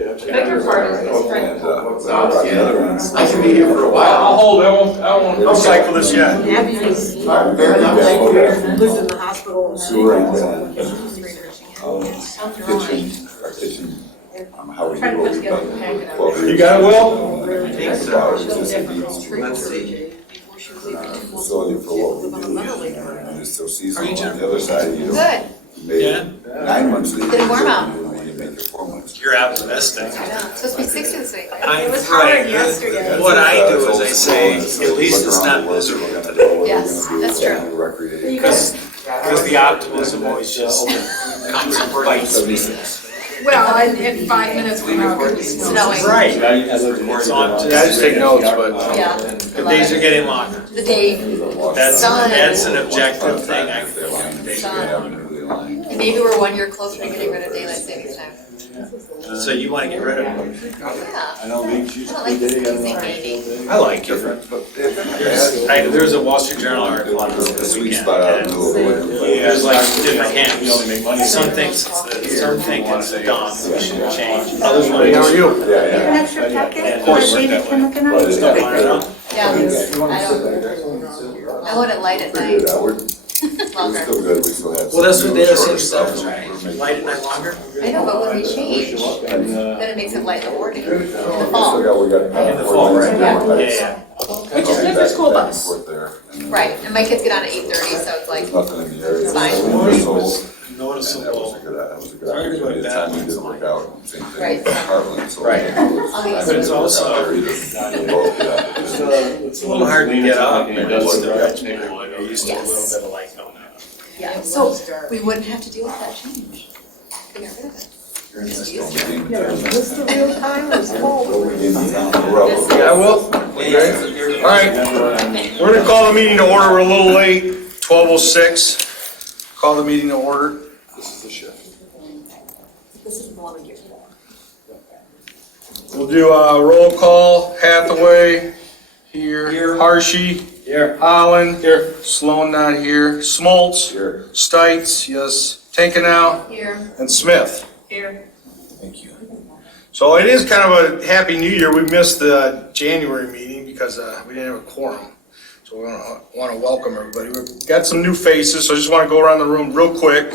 Bigger part is this friend. I can be here for a while. I'll hold, I won't cycle this yet. Fair enough, thank you. Lived in the hospital. Trying to put together the packet. You got it, Will? I think so. Let's see. Facility for what we do, and it's so seasonal. How are you, On the other side, you Good. made 9 months leave. Did it warm out? You only make it 4 months. You're optimistic. I know. It's supposed to be 60 this week. It was hard yesterday. What I do is I say, at least it's not miserable today. Yes, that's true. Recreation. Because the optimism always just comes and bites me. Well, in 5 minutes we know it was Snowing. Right. So I just take notes, but Yeah. the days are getting longer. The day, That's an objective thing. and maybe we're 1 year closer to getting rid of daylight savings time. So you want to get rid of it? Yeah. I know leagues I used don't to like be this day thing, maybe. I like it. different, but they've been bad. There's a Wall Street Journal article on this The this sweet weekend. spot out in the middle of the winter. There's like different camps. Some think it's dumb, we should change. Others want to. How are you? Yeah, yeah. extra packet? Of course. But it's Don't want it up. Yeah, I want it light at Figure it night, out. We're longer. still good, we still have. Well, that's what data shorter center stuff. does, right? We're making Light at night longer? I know, but when we change, then it makes it light in the morning, in the We fall. In the fall, right? Yeah. Which is good for school bus. Right, and my kids get on at 8:30, so it's like, There's nothing in the area. It's fine. So, and that Noticeable. was a good Sorry to idea. go By the back. time we did work out, same thing. Right. Heartland, so. Right. But it's also- It's a little hard to get up and just you're used to a little bit of light going on. yeah, so we wouldn't have to deal with that change. We got rid of it. What's the real time or school? Yeah, I will. All right, we're gonna call the meeting to order. We're a little late, 12:06. Call the meeting to order. This is the shift. This is the one we get. We'll do a roll call. Hathaway, here. Harshy. Here. Holland. Here. Sloan not here. Smoltz. Here. Stites, yes. Tankenow. Here. And Smith. Here. Thank you. So it is kind of a happy new year. We missed the January meeting because we didn't have a quorum. So we want to welcome everybody. We've got some new faces, so I just want to go around the room real quick.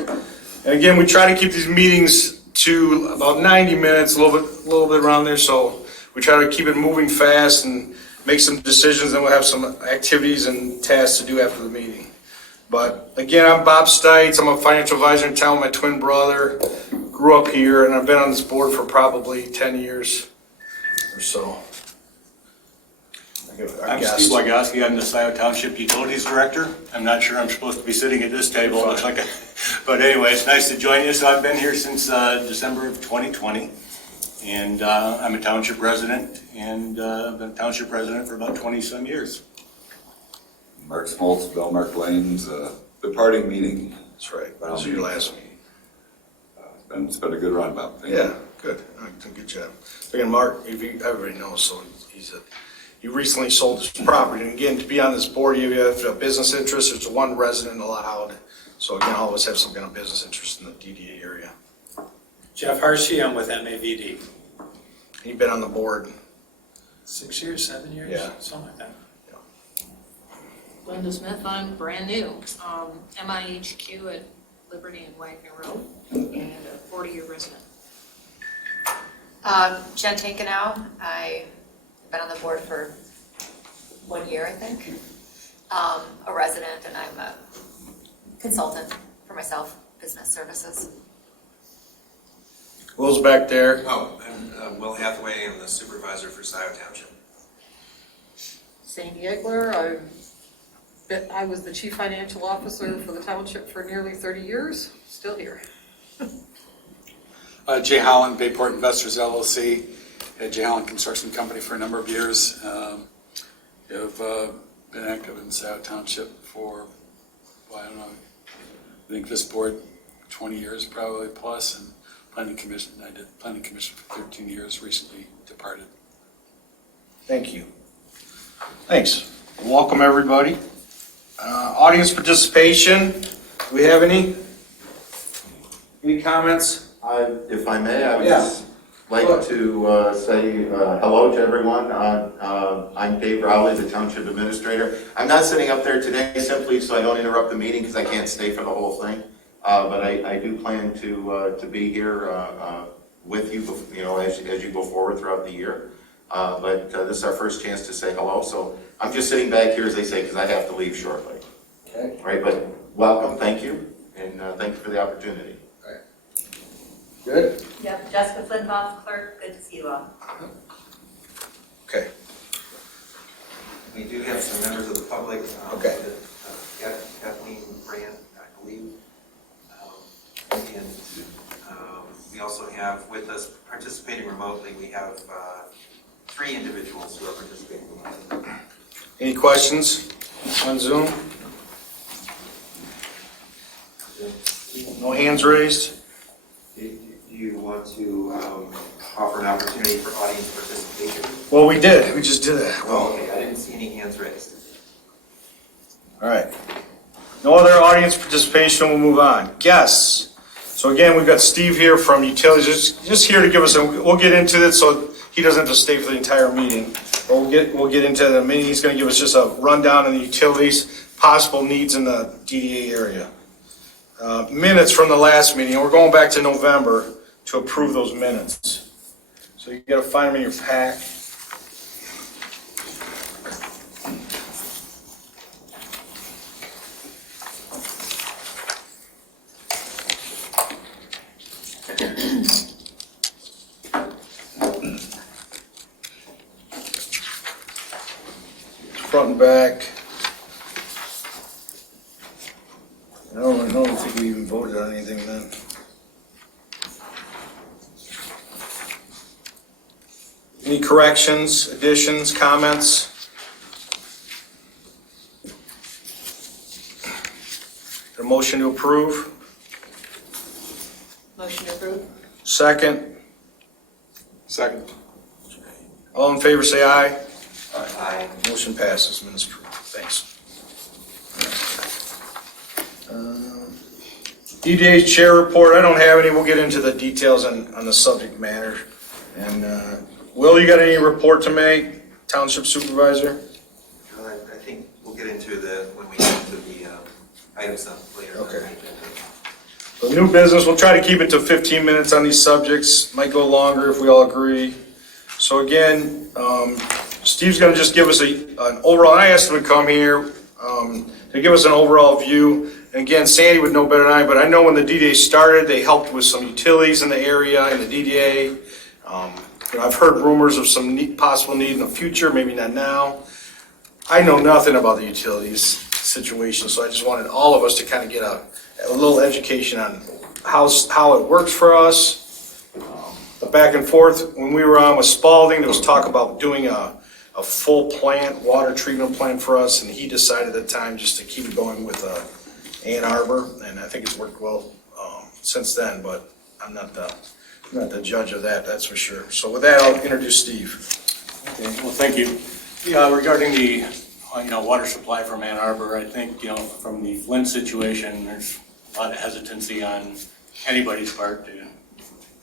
And again, we try to keep these meetings to about 90 minutes, a little bit around there. So we try to keep it moving fast and make some decisions, and we'll have some activities and tasks to do after the meeting. But again, I'm Bob Stites. I'm a financial advisor in town with my twin brother. Grew up here, and I've been on this board for probably 10 years or so. I'm Steve Wygoski. I'm the Scio Township Utilities Director. I'm not sure I'm supposed to be sitting at this table. It looks like, but anyway, it's nice to join you. So I've been here since December of 2020, and I'm a township resident, and I've been a township resident for about 20-some years. Mark Smoltz, Belmark Lane's departing meeting. That's right. That was your last meeting. It's been a good run, Bob. Thank you. Yeah, good. Good job. Again, Mark, everybody knows, so he recently sold his property. And again, to be on this board, you have a business interest. There's one resident allowed. So again, all of us have some kind of business interest in the DDA area. Jeff Harshy, I'm with MAVD. And you've been on the board. 6 years, 7 years? Yeah. Something like that. Linda Smith, I'm brand new. MIHQ at Liberty and Wagner Road, and a 40-year resident. Jen Tankenow, I've been on the board for 1 year, I think. A resident, and I'm a consultant for myself, business services. Will's back there. Oh, I'm Will Hathaway. I'm the supervisor for Scio Township. Sandy Egler, I was the chief financial officer for the township for nearly 30 years, still here. Jay Holland, Bayport Investors LLC, at Jay Holland Construction Company for a number of years. I've been active in Scio Township for, well, I don't know, I think this board 20 years probably plus, and Planning Commission, I did Planning Commission for 13 years, recently departed. Thank you. Thanks. Welcome, everybody. Audience participation. Do we have any? Any comments? If I may, I would Yeah. just like to say hello to everyone. I'm Dave Rowley, the Township Administrator. I'm not sitting up there today simply so I don't interrupt the meeting because I can't stay for the whole thing. But I do plan to be here with you, as you go forward throughout the year. But this is our first chance to say hello. So I'm just sitting back here, as they say, because I have to leave shortly. Okay. Right, but welcome, thank you, and thank you for the opportunity. Good? Yep, Jessica Flintoff, clerk, good to see you all. Okay. We do have some members of the public. Okay. Kathleen Brand, I believe. And we also have with us participating remotely, we have 3 individuals who are participating remotely. Any questions on Zoom? No hands raised? Do you want to offer an opportunity for audience participation? Well, we did. We just did that. Oh, okay, I didn't see any hands raised. All right. No other audience participation, we'll move on. Guests. So again, we've got Steve here from Utilities, just here to give us we'll get into it so he doesn't have to stay for the entire meeting. But we'll get into the meeting. He's gonna give us just a rundown on the utilities, possible needs in the DDA area. Minutes from the last meeting, we're going back to November to approve those minutes. So you gotta find them in your pack. Front and back. I don't think we even voted on anything then. Any corrections, additions, comments? A motion to approve? Motion approved? Second? Second. All in favor say aye. Aye. Motion passes, minutes approved. Thanks. DDA's chair report, I don't have any. We'll get into the details on the subject matter. And Will, you got any report to make, Township Supervisor? I think we'll get into when we get to the items up later. Okay. So new business, we'll try to keep it to 15 minutes on these subjects. Might go longer if we all agree. So again, Steve's gonna just give us an overall, and I asked him to come here to give us an overall view. And again, Sandy would know better than I, but I know when the DDA started, they helped with some utilities in the area, in the DDA. I've heard rumors of some possible need in the future, maybe not now. I know nothing about the utilities situation, so I just wanted all of us to kind of get a little education on how it works for us. The back and forth, when we were on with Spalding, there was talk about doing a full plant, water treatment plant for us, and he decided at the time just to keep it going with Ann Arbor, and I think it's worked well since then, but I'm not the judge of that, that's for sure. So with that, I'll introduce Steve. Okay, well, thank you. Yeah, regarding the, water supply from Ann Arbor, I think, from the Flint situation, there's a lot of hesitancy on anybody's part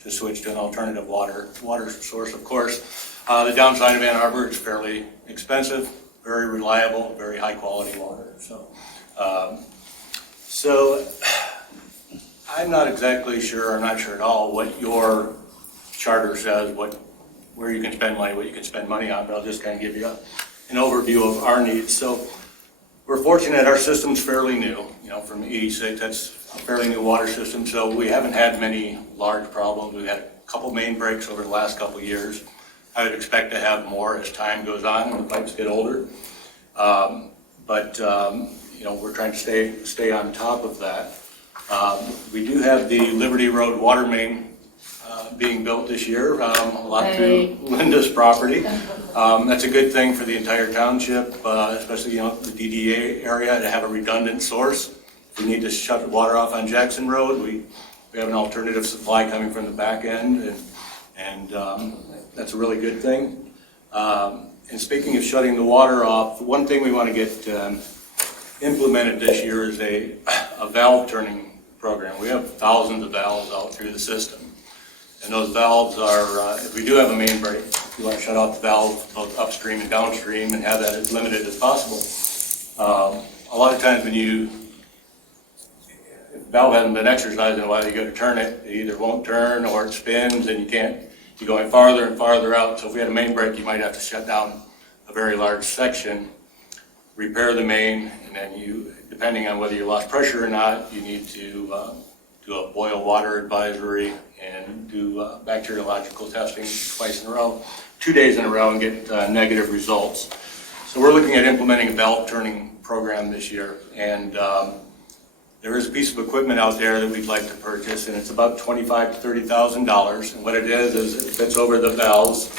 to switch to an alternative water source, of course. The downside of Ann Arbor, it's fairly expensive, very reliable, very high quality water. So I'm not exactly sure, or not sure at all, what your charter says, where you can spend money, what you can spend money on, but I'll just kind of give you an overview of our needs. So we're fortunate our system's fairly new, from 86, that's a fairly new water system, so we haven't had many large problems. We've had a couple main breaks over the last couple of years. I would expect to have more as time goes on and the pipes get older. We're trying to stay on top of that. We do have the Liberty Road water main being built this year, a lot through Linda's property. That's a good thing for the entire township, especially the DDA area, to have a redundant source. If we need to shut the water off on Jackson Road, we have an alternative supply coming from the back end, and that's a really good thing. And speaking of shutting the water off, one thing we want to get implemented this year is a valve turning program. We have thousands of valves out through the system. And those valves are, if we do have a main break, you want to shut off the valve both upstream and downstream and have that as limited as possible. A lot of times when if the valve hasn't been exercised in a while, you go to turn it, it either won't turn or it spins and you're going farther and farther out. So if we had a main break, you might have to shut down a very large section, repair the main, and then depending on whether you lost pressure or not, you need to do a boil water advisory and do bacteriological testing twice in a row, 2 days in a row, and get negative results. So we're looking at implementing a valve turning program this year, and there is a piece of equipment out there that we'd like to purchase, and it's about $25,000 to $30,000. And what it is it fits over the valves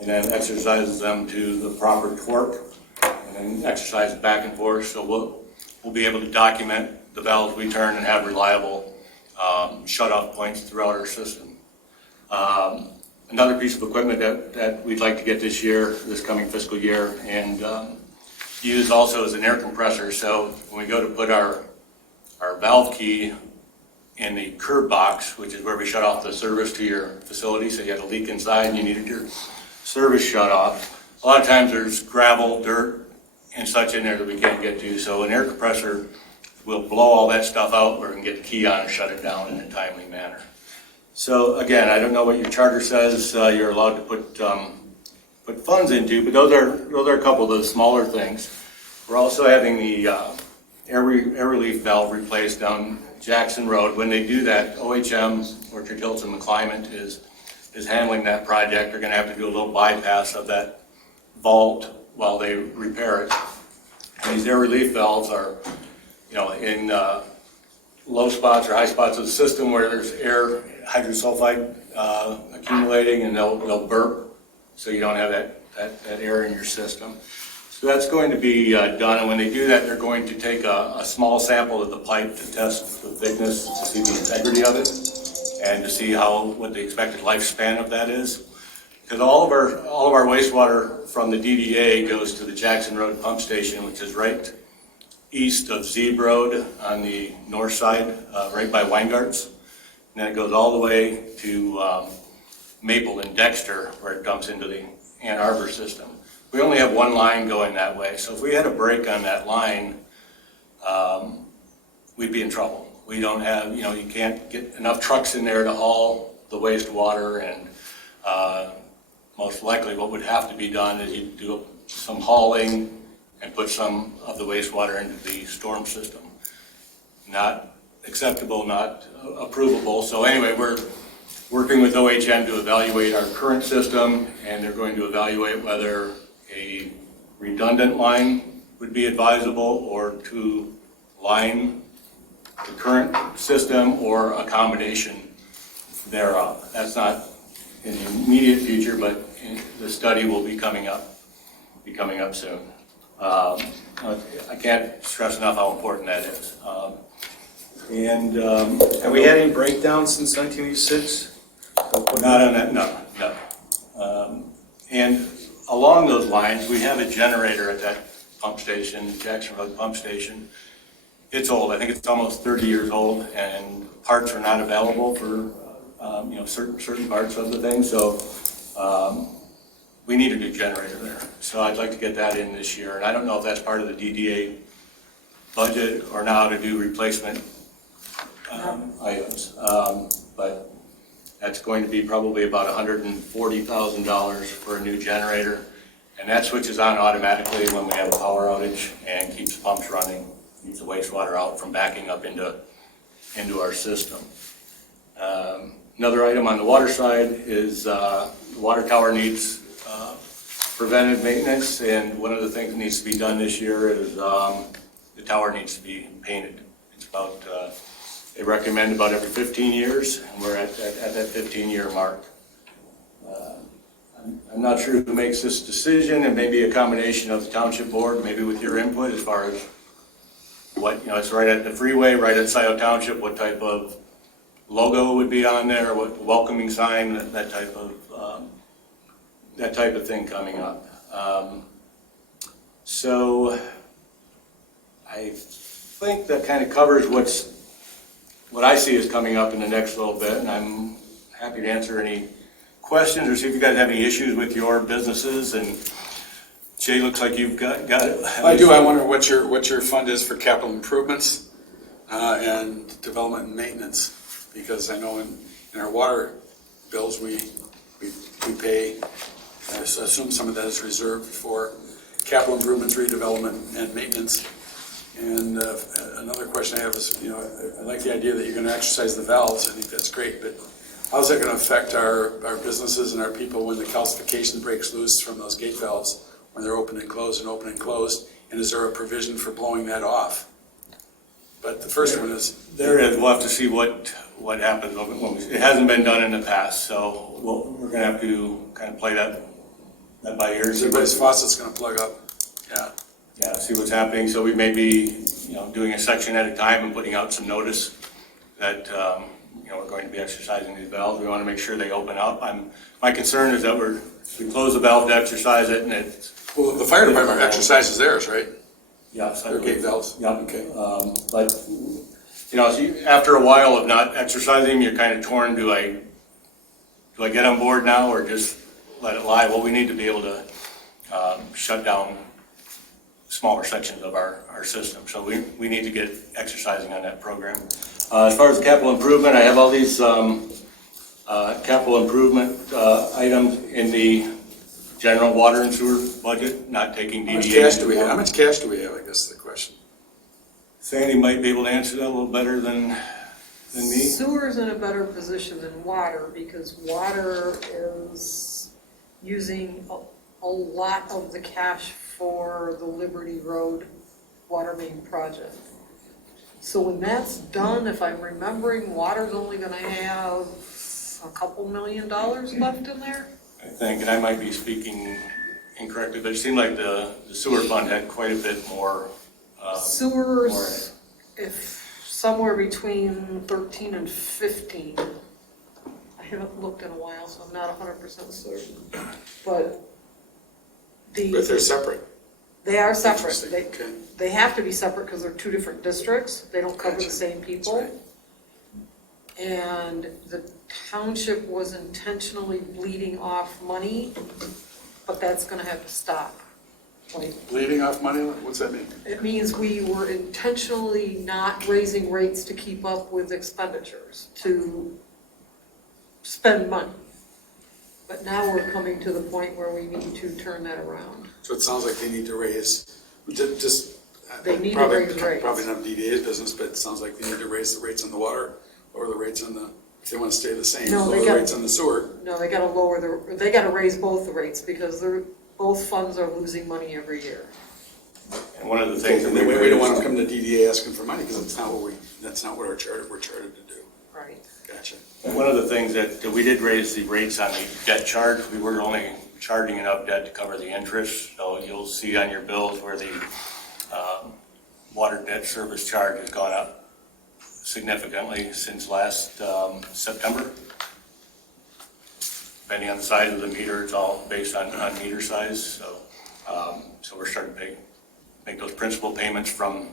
and then exercises them to the proper torque, and then exercises back and forth. So we'll be able to document the valves we turn and have reliable shut-off points throughout our system. Another piece of equipment that we'd like to get this coming fiscal year, and use also as an air compressor. So when we go to put our valve key in the curb box, which is where we shut off the service to your facility, so you had a leak inside and you needed your service shut off. A lot of times there's gravel, dirt, and such in there that we can't get to, so an air compressor will blow all that stuff out where we can get the key on and shut it down in a timely manner. So again, I don't know what your charter says you're allowed to put funds into, but those are a couple of the smaller things. We're also having the air relief valve replaced down Jackson Road. When they do that, OHM, Orchard Hills and McClimate, is handling that project. They're going to have to do a little bypass of that vault while they repair it. And these air relief valves are, in low spots or high spots of the system where there's air hydrosulfide accumulating, and they'll burp, so you don't have that air in your system. So that's going to be done, and when they do that, they're going to take a small sample of the pipe to test the thickness, to see the integrity of it, and to see what the expected lifespan of that is. Because all of our wastewater from the DDA goes to the Jackson Road pump station, which is right east of Zeeb Road on the north side, right by Weingart's. And then it goes all the way to Maple and Dexter, where it dumps into the Ann Arbor system. We only have one line going that way, so if we had a break on that line, we'd be in trouble. We don't have, you can't get enough trucks in there to haul the wastewater, and most likely what would have to be done is you do some hauling and put some of the wastewater into the storm system. Not acceptable, not approvable. So anyway, we're working with OHM to evaluate our current system, and they're going to evaluate whether a redundant line would be advisable, or to line the current system, or a combination thereof. That's not in the immediate future, but the study will be coming up soon. I can't stress enough how important that is. Have we had any breakdowns since 1986? Not on that, no. And along those lines, we have a generator at that pump station, Jackson Road pump station. It's old. I think it's almost 30 years old, and parts are not available for certain parts of the thing. So we need a new generator there. So I'd like to get that in this year, and I don't know if that's part of the DDA budget or not to do replacement items, but that's going to be probably about $140,000 for a new generator, and that switches on automatically when we have a power outage and keeps pumps running, keeps the wastewater out from backing up into our system. Another item on the water side is the water tower needs preventive maintenance, and one of the things that needs to be done this year is the tower needs to be painted. It's about they recommend about every 15 years, and we're at that 15-year mark. I'm not sure who makes this decision, and maybe a combination of the township board, maybe with your input as far as what, it's right at the freeway, right at Scio Township, what type of logo would be on there, what welcoming sign, that type of thing coming up. So I think that kind of covers what I see is coming up in the next little bit, and I'm happy to answer any questions or see if you guys have any issues with your businesses. And Jay, looks like you've got it. I do. I wonder what your fund is for capital improvements and development and maintenance, because I know in our water bills we pay. I assume some of that is reserved for capital improvements, redevelopment, and maintenance. And another question I have is, I like the idea that you're going to exercise the valves. I think that's great, but how's that going to affect our businesses and our people when the calcification breaks loose from those gate valves, when they're open and closed and open and closed? And is there a provision for blowing that off? But the first one is... There is. We'll have to see what happens. It hasn't been done in the past, so we're going to have to kind of play that by ear. Everybody's faucet's going to plug up. Yeah, see what's happening. So we may be, doing a section at a time and putting out some notice that, we're going to be exercising these valves. We want to make sure they open up. My concern is that we close the valve to exercise it, and it's... Well, the fire department exercises theirs, right? Yeah. Their gate valves. Yeah. Okay. But, after a while of not exercising them, you're kind of torn. Do I get on board now or just let it lie? Well, we need to be able to shut down smaller sections of our system. So we need to get exercising on that program. As far as capital improvement, I have all these capital improvement items in the general water and sewer budget, not taking DDA. How much cash do we have? How much cash do we have, I guess is the question. Sandy might be able to answer that a little better than me. Sewer's in a better position than water because water is using a lot of the cash for the Liberty Road water main project. So when that's done, if I'm remembering, water's only gonna have a couple $1 million left in there? I think, and I might be speaking incorrectly, but it seemed like the sewer fund had quite a bit more. Sewers, if somewhere between 13 and 15. I haven't looked in a while, so I'm not 100% certain. But they're separate. They are separate. Okay. They have to be separate because they're two different districts. They don't cover the same people. That's right. And the township was intentionally bleeding off money, but that's gonna have to stop. Like, Bleeding off money? What's that mean? it means we were intentionally not raising rates to keep up with expenditures, to spend money. But now we're coming to the point where we need to turn that around. So it sounds like they need to raise, They need to probably, raise rates. Probably not DDA's business, but it sounds like they need to raise the rates on the water, or the rates on the, if they want to stay the same, No, lower the rates on the sewer. No, they gotta they gotta raise both the rates because both funds are losing money every year. And one of the things that And we don't want to come to DDA asking for money, because that's not what we're chartered to do. Right. Gotcha. one of the things that we did raise the rates on the debt charge. We were only charging enough debt to cover the interest. So you'll see on your bills where the water debt service charge has gone up significantly since last September. Depending on the size of the meter, it's all based on meter size. So we're starting to make those principal payments from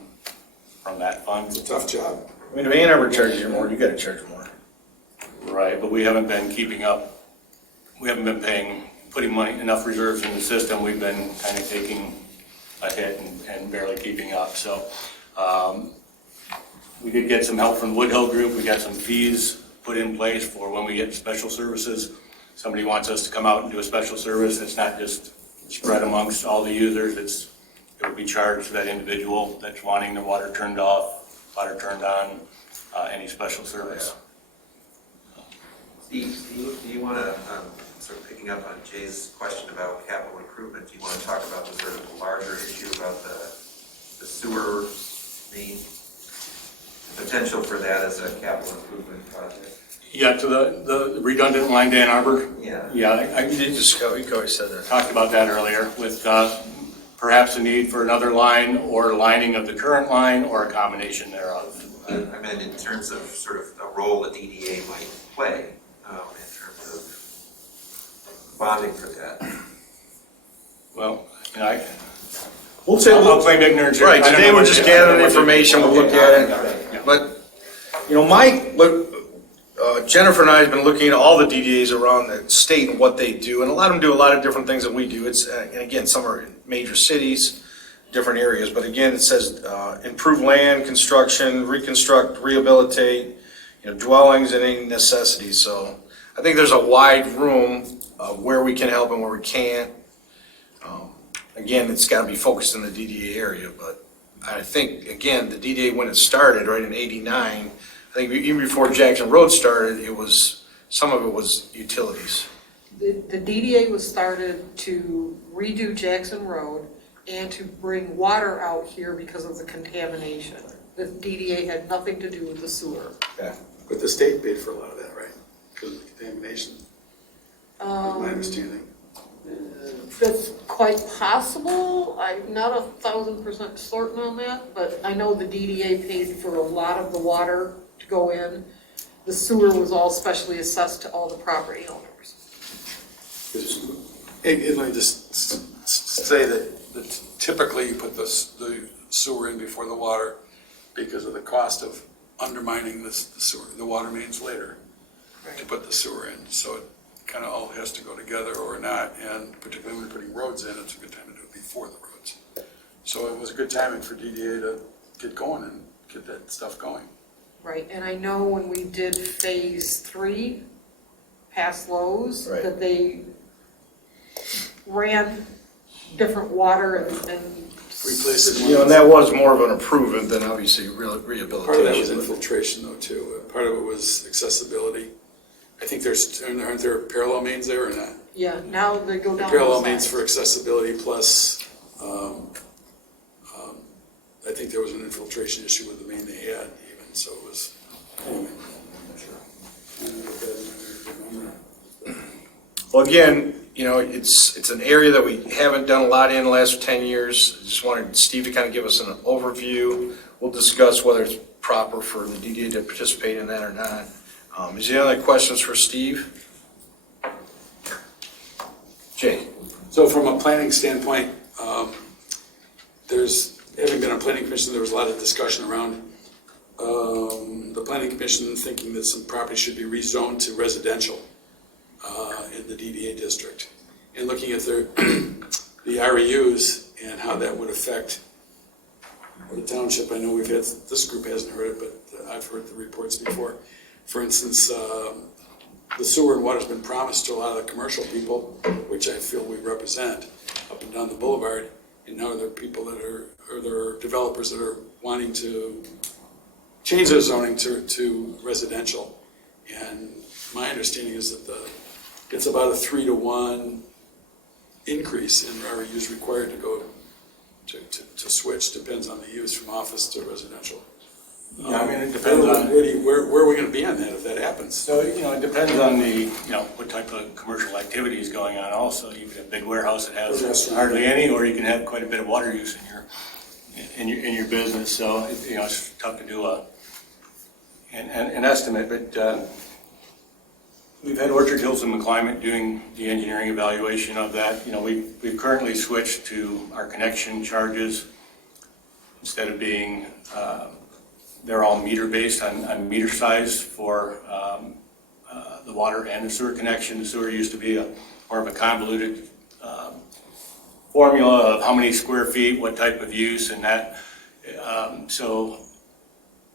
that fund. It's a tough job. I mean, if they never charge you more, you gotta charge more. Right, but we haven't been keeping up. We haven't been putting enough reserves in the system. We've been kind of taking a hit and barely keeping up. So we did get some help from the Woodhill Group. We got some fees put in place for when we get special services. Somebody wants us to come out and do a special service. It's not just spread amongst all the users. It would be charged to that individual that's wanting the water turned off, water turned on, any special service. Steve, do you want to, sort of picking up on Jay's question about capital improvement, do you want to talk about the sort of larger issue about the sewer main, the potential for that as a capital improvement project? Yeah, to the redundant line to Ann Arbor. Yeah. Yeah, you always said that. Talked about that earlier with perhaps a need for another line or lining of the current line or a combination thereof. I meant in terms of sort of a role the DDA might play in terms of bonding for that. Well, We'll say, I'll claim ignorance here. right, I don't today know we're what just they- I don't gathering know what they- information, we'll look at it. But, Jennifer and I have been looking at all the DDAs around the state and what they do, and a lot of them do a lot of different things that we do. It's, and again, some are in major cities, different areas, but again, it says improve land, construction, reconstruct, rehabilitate, dwellings and any necessities. So I think there's a wide room of where we can help and where we can't. Again, it's got to be focused in the DDA area, but I think, again, the DDA, when it started, right, in '89, I think even before Jackson Road started, some of it was utilities. The DDA was started to redo Jackson Road and to bring water out here because of the contamination. The DDA had nothing to do with the sewer. Yeah. But the state paid for a lot of that, right? Because of the contamination, is my understanding. That's quite possible. I'm not 1,000% certain on that, but I know the DDA paid for a lot of the water to go in. The sewer was all specially assessed to all the property owners. Let me just say that typically you put the sewer in before the water because of the cost of undermining the sewer, the water mains later to put the sewer in. So it kind of all has to go together or not, and particularly when you're putting roads in, it's a good time to do it before the roads. So it was a good timing for DDA to get going and get that stuff going. Right, and I know when we did phase 3, past Lowe's, Right. that they ran different water and Replacing And that was more of an improvement than obviously rehabilitation. Part of that was infiltration though too. Part of it was accessibility. I think aren't there parallel mains there or not? yeah, now they go down. Parallel the mains sides. for accessibility plus, I think there was an infiltration issue with the main they had even, so it was, anyway. Well, again, it's an area that we haven't done a lot in the last 10 years. Just wanted Steve to kind of give us an overview. We'll discuss whether it's proper for the DDA to participate in that or not. Is there any other questions for Steve? Jay? So from a planning standpoint, having been on planning commission, there was a lot of discussion around the planning commission thinking that some property should be rezoned to residential in the DDA district, and looking at the REUs and how that would affect the township. I know this group hasn't heard it, but I've heard the reports before. For instance, the sewer and water's been promised to a lot of the commercial people, which I feel we represent, up and down the boulevard, and now there are people that there are developers that are wanting to change their zoning to residential. And my understanding is that it's about a 3-to-1 increase in REUs required to go to switch, depends on the use from office to residential. Yeah, I mean, it depends on. Where are we gonna be on that if that happens? So, it depends on what type of commercial activity is going on also. You could have a big warehouse that has hardly any, or you can have quite a bit of water use in your business. So, it's tough to do an estimate, but we've had Orchard Hills and McClimate doing the engineering evaluation of that. We've currently switched to our connection charges instead of being, they're all meter based on meter size for the water and the sewer connection. The sewer used to be more of a convoluted formula of how many square feet, what type of use, and that. So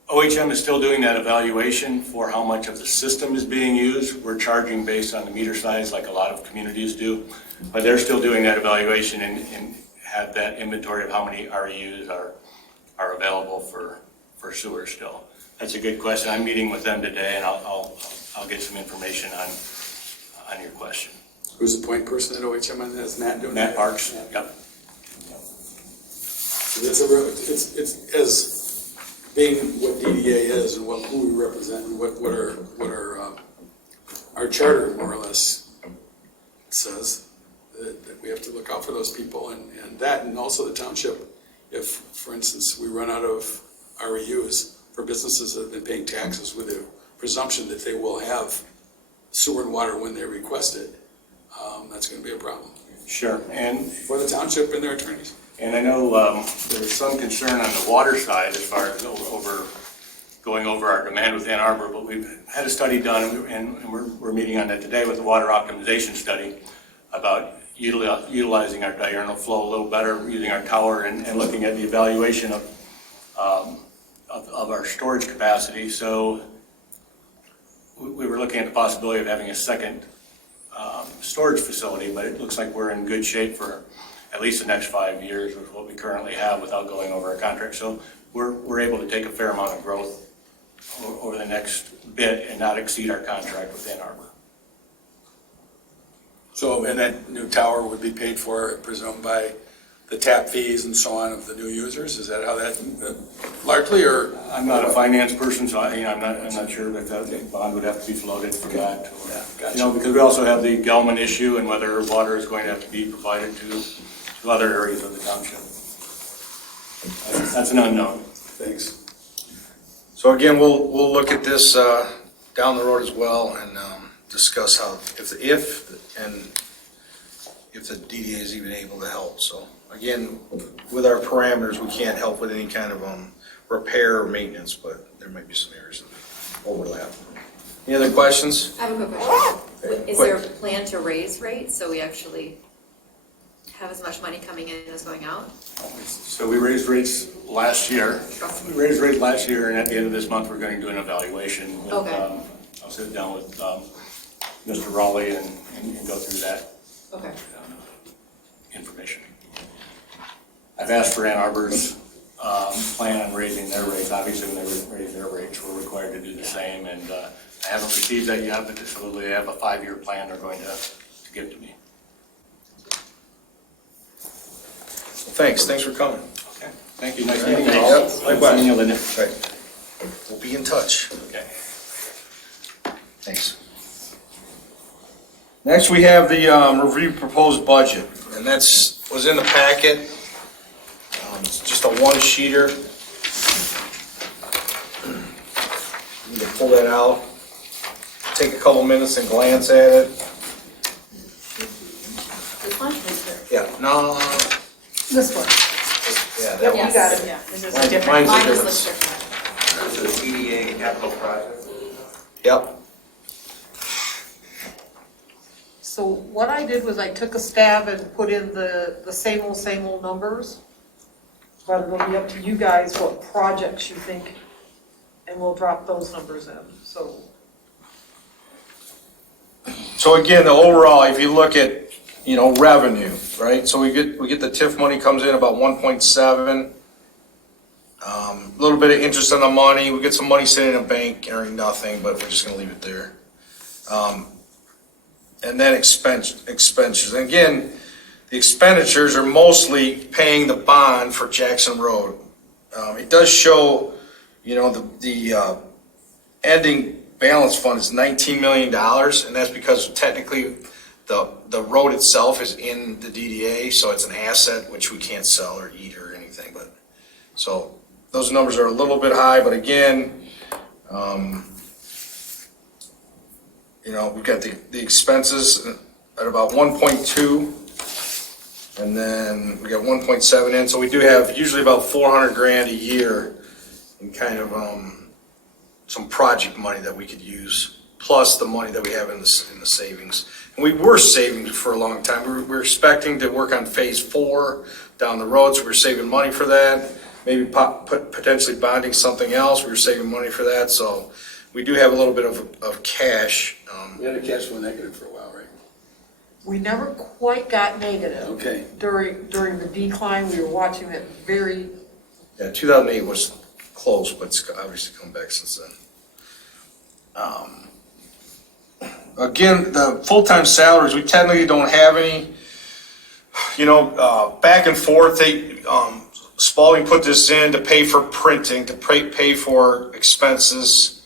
OHM is still doing that evaluation for how much of the system is being used. We're charging based on the meter size like a lot of communities do, but they're still doing that evaluation and have that inventory of how many REUs are available for sewer still. That's a good question. I'm meeting with them today, and I'll get some information on your question. Who's the point person at OHM on that? Is Matt doing that? Matt Parks, yep. So it's as being what DDA is and who we represent and what our charter more or less says, that we have to look out for those people and that, and also the township. If, for instance, we run out of REUs for businesses that have been paying taxes with a presumption that they will have sewer and water when they request it, that's going to be a problem. Sure, and For the township and their attorneys. I know there's some concern on the water side as far as over going over our demand with Ann Arbor, but we've had a study done, and we're meeting on that today with the water optimization study about utilizing our diurnal flow a little better, using our tower, and looking at the evaluation of our storage capacity. So we were looking at the possibility of having a second storage facility, but it looks like we're in good shape for at least the next 5 years with what we currently have without going over our contract. So we're able to take a fair amount of growth over the next bit and not exceed our contract with Ann Arbor. So, and that new tower would be paid for, presumed by the tap fees and so on of the new users? Is that how that, largely, or? I'm not a finance person, so I'm not sure that the bond would have to be floated for that. Yeah, gotcha. You know, because we also have the Gelman issue and whether water is going to have to be provided to other areas of the township. That's an unknown. Thanks. So again, we'll look at this down the road as well and discuss how, if the DDA is even able to help. So again, with our parameters, we can't help with any kind of repair or maintenance, but there might be some areas of overlap. Any other questions? I have a quick question. Is Quick. there a plan to raise rates so we actually have as much money coming in as going out? So we raised rates last year. And at the end of this month, we're going to do an evaluation. With, Okay. I'll sit down with Mr. Raleigh and go through that Okay. information. I've asked for Ann Arbor's plan on raising their rates. Obviously, when they raise their rates, we're required to do the same. And I haven't received that yet, but so they have a 5-year plan they're going to give to me. Thanks for coming. Okay. Thank you. Nice meeting you. Yep, likewise. Seeing you, Linda. Right. We'll be in touch. Okay. Thanks. Next, we have the review proposed budget, and was in the packet. It's just a one-sheeter. You can pull that out, take a couple minutes and glance at it. This one? Yeah, no, This one. yeah, Yep, that you one. got it. Yeah. This is Mine's different. the Mine just difference. looks different. This is DDA capital project. Yep. So what I did was I took a stab and put in the same old numbers. But it'll be up to you guys what projects you think, and we'll drop those numbers in, so. So again, the overall, if you look at, revenue, right? So we get the TIF money comes in about 1.7. A little bit of interest on the money. We get some money sitting in a bank earning nothing, but we're just gonna leave it there. And then expenditures. And again, the expenditures are mostly paying the bond for Jackson Road. It does show, the ending balance fund is $19 million, and that's because technically the road itself is in the DDA, so it's an asset which we can't sell or eat or anything. But so those numbers are a little bit high, but again, we've got the expenses at about 1.2. And then we got 1.7 in, so we do have usually about $400,000 a year in kind of some project money that we could use, plus the money that we have in the savings. And we were saving for a long time. We were expecting to work on phase 4 down the road, so we were saving money for that. Maybe potentially bonding something else. We were saving money for that, so we do have a little bit of cash. We had a cash flow negative for a while, right? We never quite got negative. Okay. During the decline, we were watching it very. Yeah, 2008 was close, but it's obviously come back since then. Again, the full-time salaries, we technically don't have any. Back and forth, Spalding put this in to pay for printing, to pay for expenses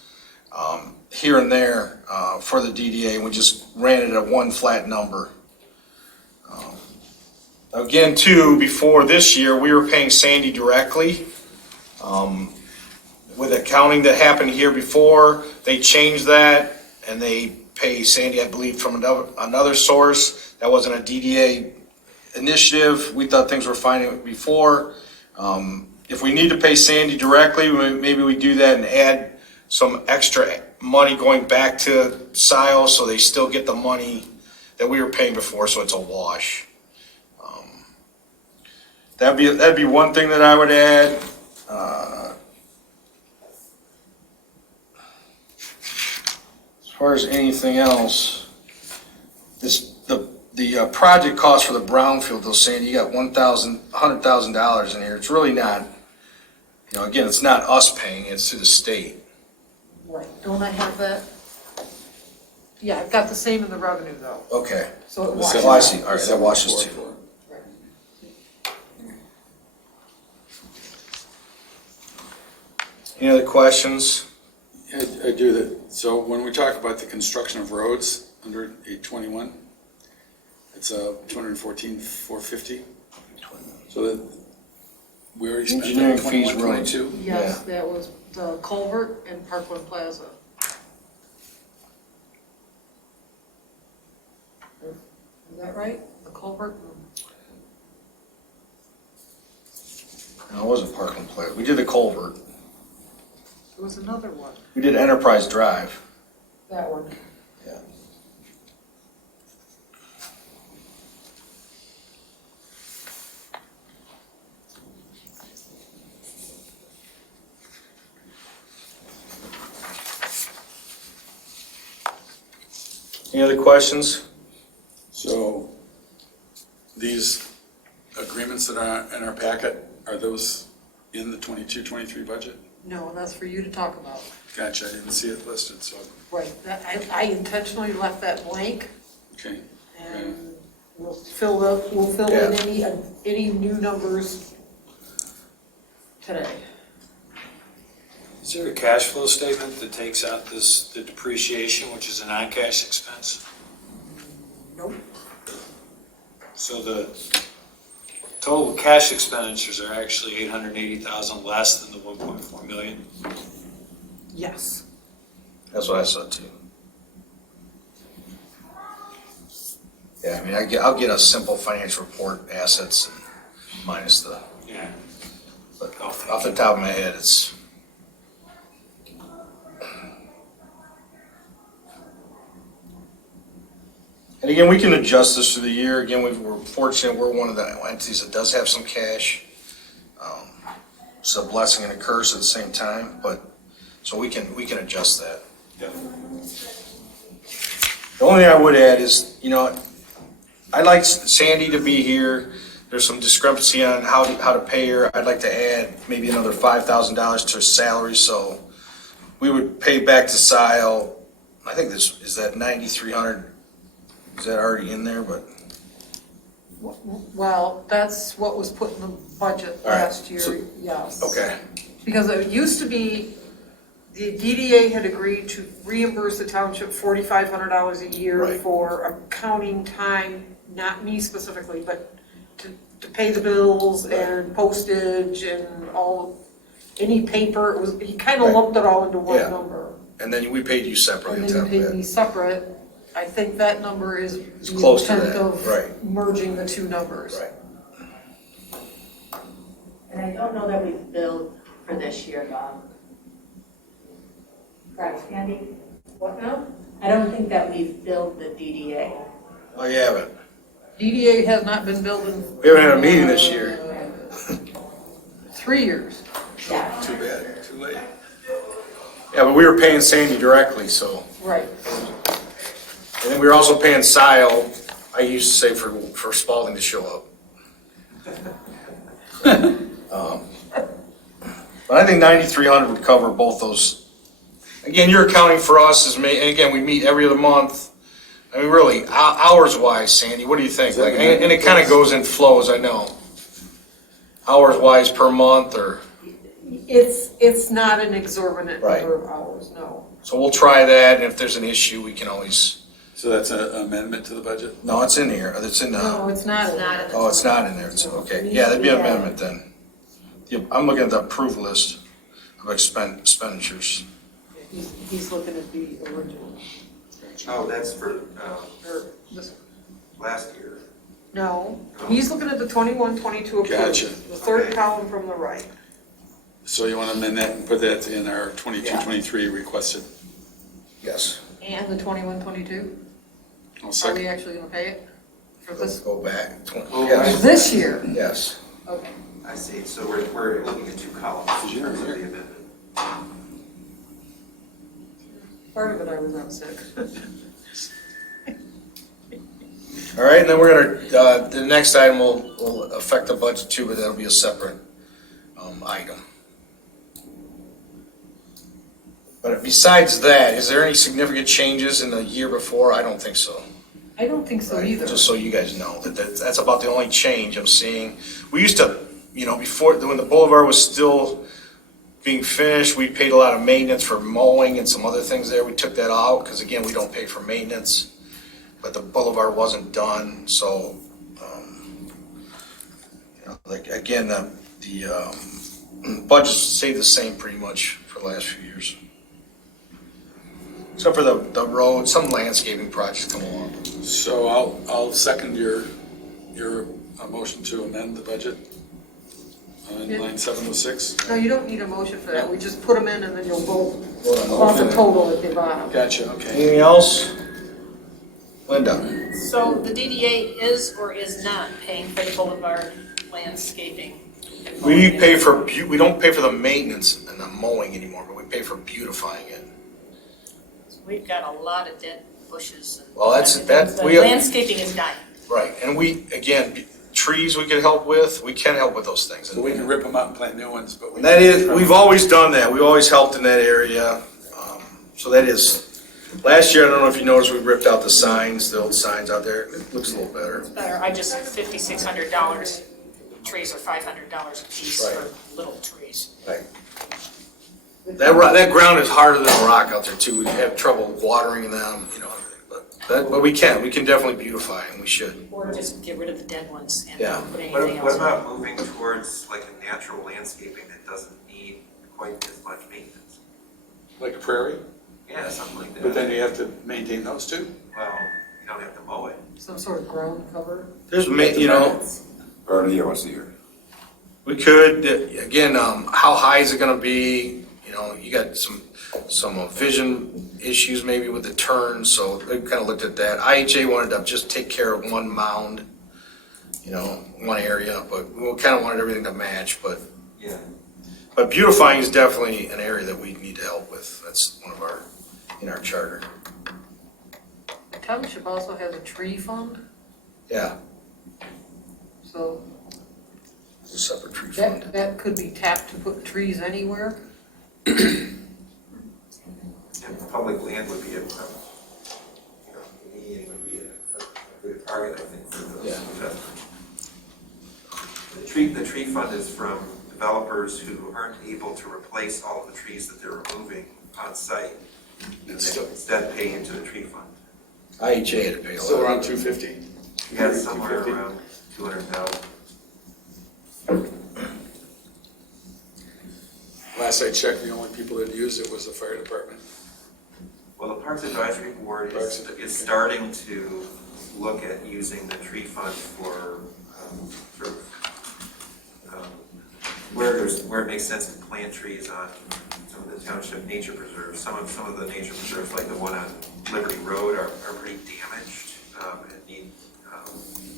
here and there for the DDA. We just ran it at one flat number. Again, too, before this year, we were paying Sandy directly. With accounting that happened here before, they changed that and they pay Sandy, I believe, from another source. That wasn't a DDA initiative. We thought things were fine before. if we need to pay Sandy directly, maybe we do that and add some extra money going back to Scio so they still get the money that we were paying before, so it's a wash. That'd be one thing that I would add. As far as anything else, the project cost for the brownfield, though, Sandy, you got $100,000 in here. It's really not, again, it's not us paying, it's to the state. Right, don't I have that? Yeah, I've got the same in the revenue though, Okay. so it Oh, washes I out. see. All right, that washes too. Any other questions? I do that. So when we talk about the construction of roads under 821, it's 214,450. So that we already spent Engineering that fees, 2122. Yes, that was the culvert and Parkland Plaza. Is that right? The culvert? No, it wasn't Parkland Plaza. We did the culvert. There was another one. We did Enterprise Drive. That one. Yeah. Any other questions? So these agreements that are in our packet, are those in the 22-23 budget? No, that's for you to talk about. Gotcha, I didn't see it listed, so, Right, I intentionally left that blank okay. and we'll fill in any new numbers today. Is there a cash flow statement that takes out the depreciation, which is a non-cash expense? Nope. So the total cash expenditures are actually 880,000 less than the 1.4 million? Yes. That's what I said too. Yeah, I mean, I'll get a simple financial report, assets minus the, Yeah. but off the top of my head, it's. And again, we can adjust this through the year. Again, we're fortunate, we're one of the entities that does have some cash. It's a blessing and a curse at the same time, but, so we can adjust that. Yeah. The only thing I would add is, I'd like Sandy to be here. There's some discrepancy on how to pay her. I'd like to add maybe another $5,000 to her salary, so we would pay back to Scio. I think is that 9,300. Is that already in there? But Well, that's what was put in the budget All right, last year, so- yes. okay, Because it used to be, the DDA had agreed to reimburse the township $4,500 a year Right. for accounting time, not me specifically, but to pay the bills and postage and any paper. It was, he kind of Right. lumped it all into one Yeah. number. and then we paid you separately And on then top you of paid me that. separate. I think that number is It's the close to intent that, of right. merging the two numbers. Right. And I don't know that we've billed for this year, Bob. Correct, Andy? What now? I don't think that we've billed the DDA. Oh, you haven't. DDA has not been building. We haven't had a meeting this year. 3 years. Yeah. Too bad, too late. Yeah, but we were paying Sandy directly, so. Right. And then we were also paying Scio, I used to say for Spalding to show up. But I think 9,300 would cover both those. Again, your accounting for us is, and again, we meet every other month. I mean, really, hours wise, Sandy, what do you think? Like, and it kind of goes in flows, I know. Hours wise per month, or, It's not an exorbitant Right. number of hours, no. so we'll try that, and if there's an issue, we can always, So that's an amendment to the budget? no, it's in here, it's in, No, it's not. It's not in the. oh, it's not in there, it's, okay, yeah, that'd be an amendment then. Yep, I'm looking at the approved list of expenditures. He's looking at the original, Oh, that's for or this one. last year. No, he's looking at the 21-22 approved. Gotcha. The third Okay. column from the right. So you want to amend that and put that in our 22-23 requested? Yes. And the 21-22? I'll Are second. we actually gonna pay it for Let's this, go back. Oh, Yes. this year? Yes. Okay. I see, so we're looking at two columns in terms of the amendment. Part of it I was out sick. All right, and then we're gonna, the next item will affect the budget too, but that'll be a separate item. But besides that, is there any significant changes in the year before? I don't think so. I don't think so Right, either. just so you guys know, that's about the only change I'm seeing. We used to, before, when the boulevard was still being finished, we paid a lot of maintenance for mowing and some other things there. We took that out, because again, we don't pay for maintenance. But the boulevard wasn't done, so, like, again, the budgets stayed the same pretty much for the last few years. Except for the road, some landscaping projects come along. So I'll second your motion to amend the budget on Yeah. line 706. No, you don't need a motion for that. We just put them in and then you'll vote Vote on off the those. total at the bottom. Gotcha, okay. Anything else? Linda? So the DDA is or is not paying for the boulevard landscaping? We pay for, we don't pay for the maintenance and the mowing anymore, but we pay for beautifying it. We've got a lot of dead bushes. And Well, that's- that- the we- landscaping is dying. Right, and we, again, trees we could help with, we can help with those things. So we can rip them out and plant new ones, but we. That is, we've always done that, we've always helped in that area. So that is, last year, I don't know if you noticed, we ripped out the signs, the old signs out there, it looks a little better. Better, I just, $5,600, trees are $500 a piece Right. for little trees. Right. That ground is harder than a rock out there too, we have trouble watering them, but we can definitely beautify and we should. Or just get rid of the dead ones and Yeah. not put anything What else in. about moving towards like a natural landscaping that doesn't need quite as much maintenance? Like a prairie, Yeah, something like but then that. you have to maintain those too. Well, you don't have to mow it. Some sort of ground cover. There's, Part of the year, once a year. we could, again, how high is it gonna be? You got some vision issues maybe with the turns, so we kind of looked at that. IHA wanted to just take care of one mound, one area, but we kind of wanted everything to match, but Yeah. beautifying is definitely an area that we need to help with. That's one of in our charter. The township also has a tree fund, Yeah, so it's a separate tree fund. that could be tapped to put trees anywhere. And public land would be a, median would be a good target, I think, for those Yeah. investments. The tree fund is from developers who aren't able to replace all of the trees that they're removing on site. And they instead pay into the tree fund. IHA had to pay a lot. Still around 250. Yeah, somewhere around 200,000. Last I checked, the only people that used it was the fire department. Well, the Parks Advisory Board Parks, is okay. starting to look at using the tree fund for, sort of, where it makes sense to plant trees on some of the township nature preserves. Some of the nature preserves, like the one on Liberty Road, are pretty damaged, and need,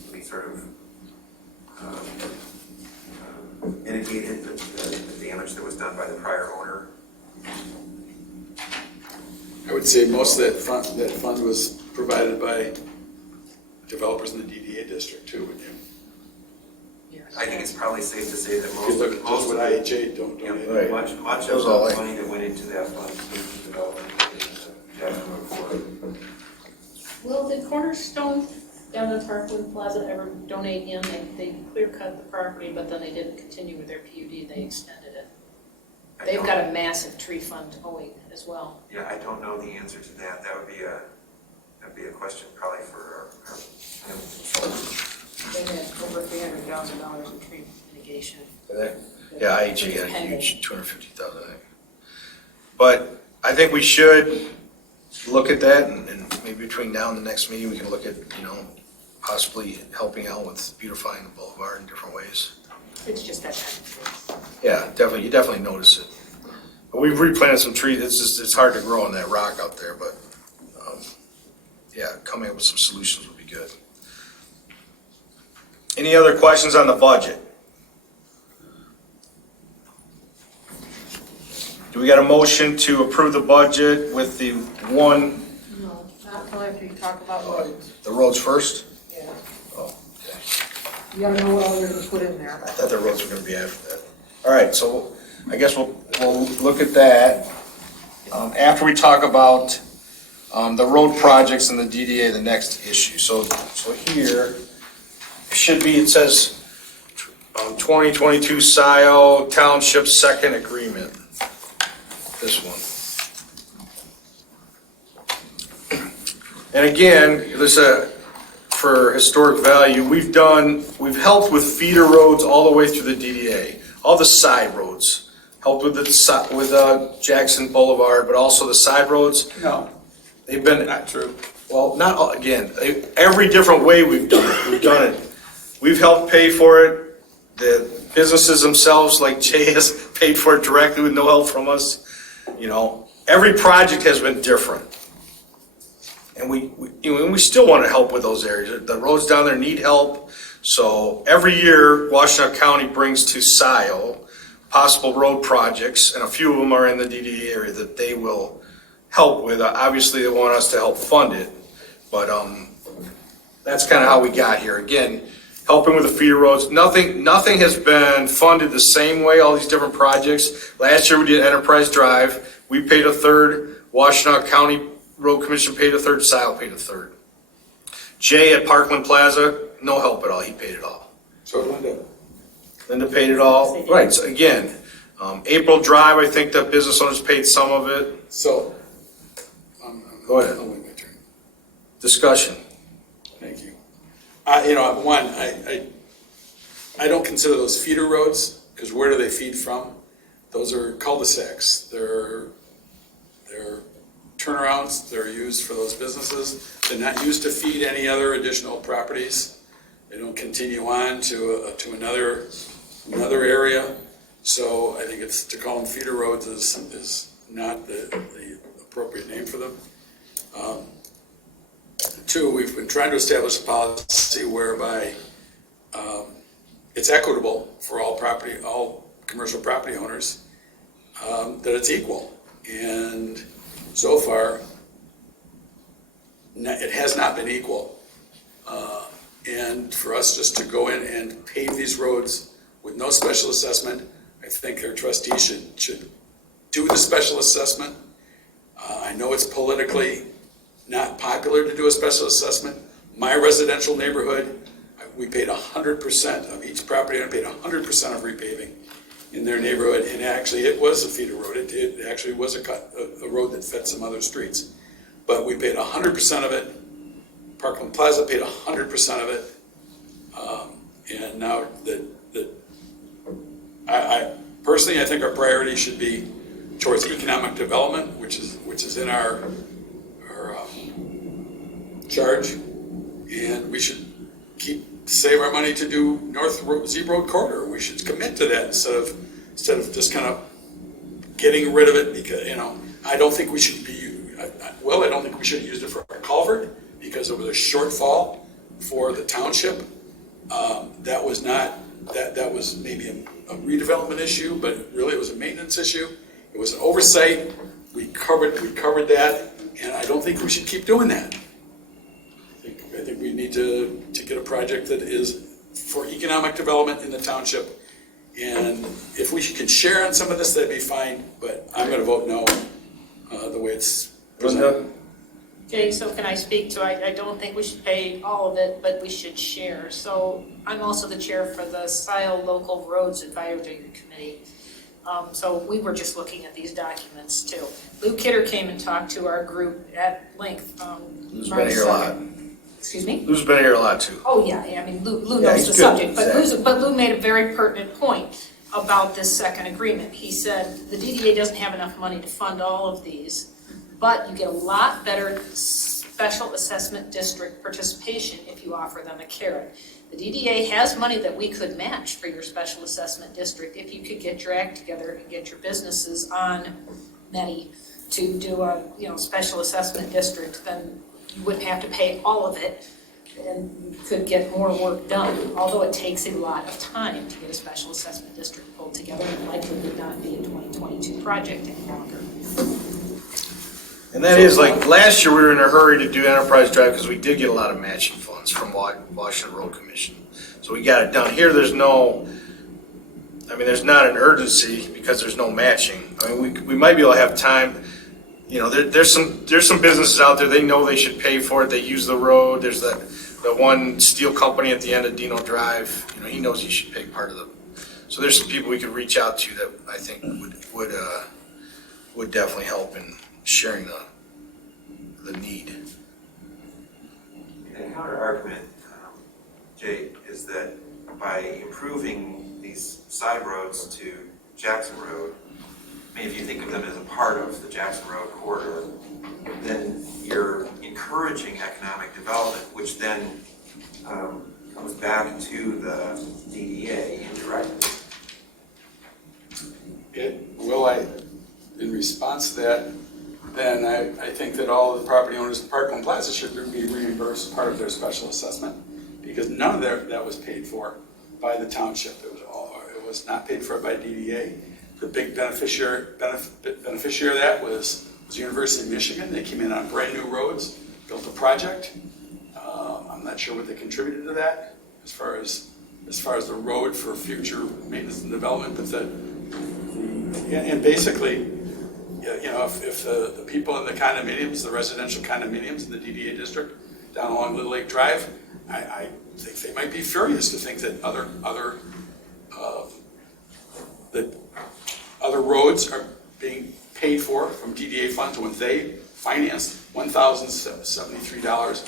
to be sort of, mitigated the damage that was done by the prior owner. I would say most of that fund was provided by developers in the DDA district too, wouldn't you? I think it's probably safe to say that If most you of look at just what the IHA don't donate. Right. much That of was all the I- money that went into that fund was development in Jackson Road Forward. Will the Cornerstone down at Tarquin Plaza ever donate in? They clear cut the property, but then they didn't continue with their PUD, they extended it. They've got a massive tree fund owing as well. Yeah, I don't know the answer to that. That'd be a question probably for our planning consultant. They had over $300,000 in tree mitigation. Yeah, IHA got a huge 250,000, I think. But I think we should look at that, and maybe between now and the next meeting, we can look at, possibly helping out with beautifying the boulevard in different ways. It's just that kind of Yeah, definitely, you definitely notice it. But we've replanted some trees, it's hard to grow on that rock out there, but, yeah, coming up with some solutions would be good. Any other questions on the budget? Do we got a motion to approve the budget with the one, No, not until after you talk about roads. the roads first? Yeah. Oh, okay. You gotta know what all you're gonna put in there. I thought the roads were gonna be after that. All right, so I guess we'll look at that. After we talk about, the road projects and the DDA, the next issue. So here, should be, it says, 2022 Scio Township Second Agreement. This one. And again, this, for historic value, we've helped with feeder roads all the way through the DDA, all the side roads. Helped with Jackson Boulevard, but also the side roads. No, They've been, not true. well, not all, again, every different way we've done it. We've done it. We've helped pay for it. The businesses themselves, like Jay, has paid for it directly with no help from us. You know, every project has been different. And we still want to help with those areas. The roads down there need help. So every year, Washtenaw County brings to Scio possible road projects, and a few of them are in the DDA area that they will help with. Obviously, they want us to help fund it, but that's kind of how we got here. Again, helping with the feeder roads. Nothing has been funded the same way, all these different projects. Last year we did Enterprise Drive. We paid a third. Washtenaw County Road Commission paid a third. Scio paid a third. Jay at Parkland Plaza, no help at all. He paid it all. So Linda. Linda paid it all. Right, so again, April Drive, I think the business owners paid some of it. So, Go ahead. I'll wait my turn. Discussion. Thank you. I don't consider those feeder roads, because where do they feed from? Those are cul-de-sacs. They're turnarounds. They're used for those businesses. They're not used to feed any other additional properties. They don't continue on to another area. So I think to call them feeder roads is not the appropriate name for them. Two, we've been trying to establish a policy whereby it's equitable for all commercial property owners, that it's equal. And so far, it has not been equal. And for us just to go in and pave these roads with no special assessment, I think our trustees should do the special assessment. I know it's politically not popular to do a special assessment. My residential neighborhood, we paid 100% of each property, and I paid 100% of repaving in their neighborhood, and actually it was a feeder road. It actually was a road that fed some other streets. But we paid 100% of it. Parkland Plaza paid 100% of it. And now I personally, I think our priority should be towards economic development, which is in our charge, and we should save our money to do North Z Road corridor. We should commit to that instead of just kind of getting rid of it, because I don't think we should I don't think we should have used it for a culvert, because it was a shortfall for the township. That was maybe a redevelopment issue, but really it was a maintenance issue. It was an oversight. We covered that, and I don't think we should keep doing that. I think we need to get a project that is for economic development in the township. And if we can share on some of this, that'd be fine, but I'm gonna vote no, the way it's presented. Okay, so can I speak to, I don't think we should pay all of it, but we should share. So I'm also the chair for the Scio Local Roads Advisory Committee. So we were just looking at these documents too. Lou Kidder came and talked to our group at length. Lou's been here a lot. Excuse me? Lou's been here a lot too. Oh, yeah, I mean, Lou Yeah, knows he's the good. subject, but Lou made a very pertinent point about this second agreement. He said the DDA doesn't have enough money to fund all of these, but you get a lot better special assessment district participation if you offer them a carrot. The DDA has money that we could match for your special assessment district if you could get your act together and get your businesses on Medi to do a, special assessment district. Then you wouldn't have to pay all of it and you could get more work done, although it takes a lot of time to get a special assessment district pulled together and likely would not be a 2022 project any longer. And that is like, last year we were in a hurry to do Enterprise Drive because we did get a lot of matching funds from Washington Road Commission. So we got it done. Here there's not an urgency because there's no matching. I mean, we might be able to have time. There's some businesses out there, they know they should pay for it. They use the road. There's the one steel company at the end of Dino Drive. He knows he should pay part of so there's some people we could reach out to that I think would definitely help in sharing the need. A counter argument, Jay, is that by improving these side roads to Jackson Road, I mean, if you think of them as a part of the Jackson Road corridor, then you're encouraging economic development, which then comes back to the DDA indirectly. In response to that, then I think that all of the property owners in Parkland Plaza should be reimbursed part of their special assessment, because none of that was paid for by the township. It was not paid for by DDA. The big beneficiary of that was the University of Michigan. They came in on brand new roads, built a project. I'm not sure what they contributed to that as far as the road for future maintenance and development, but and basically, if the people in the condominiums, the residential condominiums in the DDA district down along Little Lake Drive, I think they might be furious to think that other roads are being paid for from DDA funds when they financed $1,073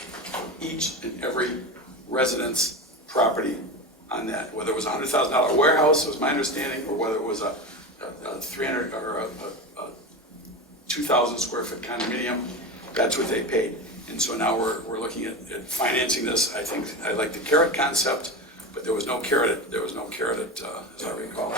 each and every resident's property on that. Whether it was a $100,000 warehouse, it was my understanding, or whether it was a 300 or a 2,000 square foot condominium, that's what they paid. And so now we're looking at financing this. I think I like the carrot concept, but there was no carrot at, as I recall,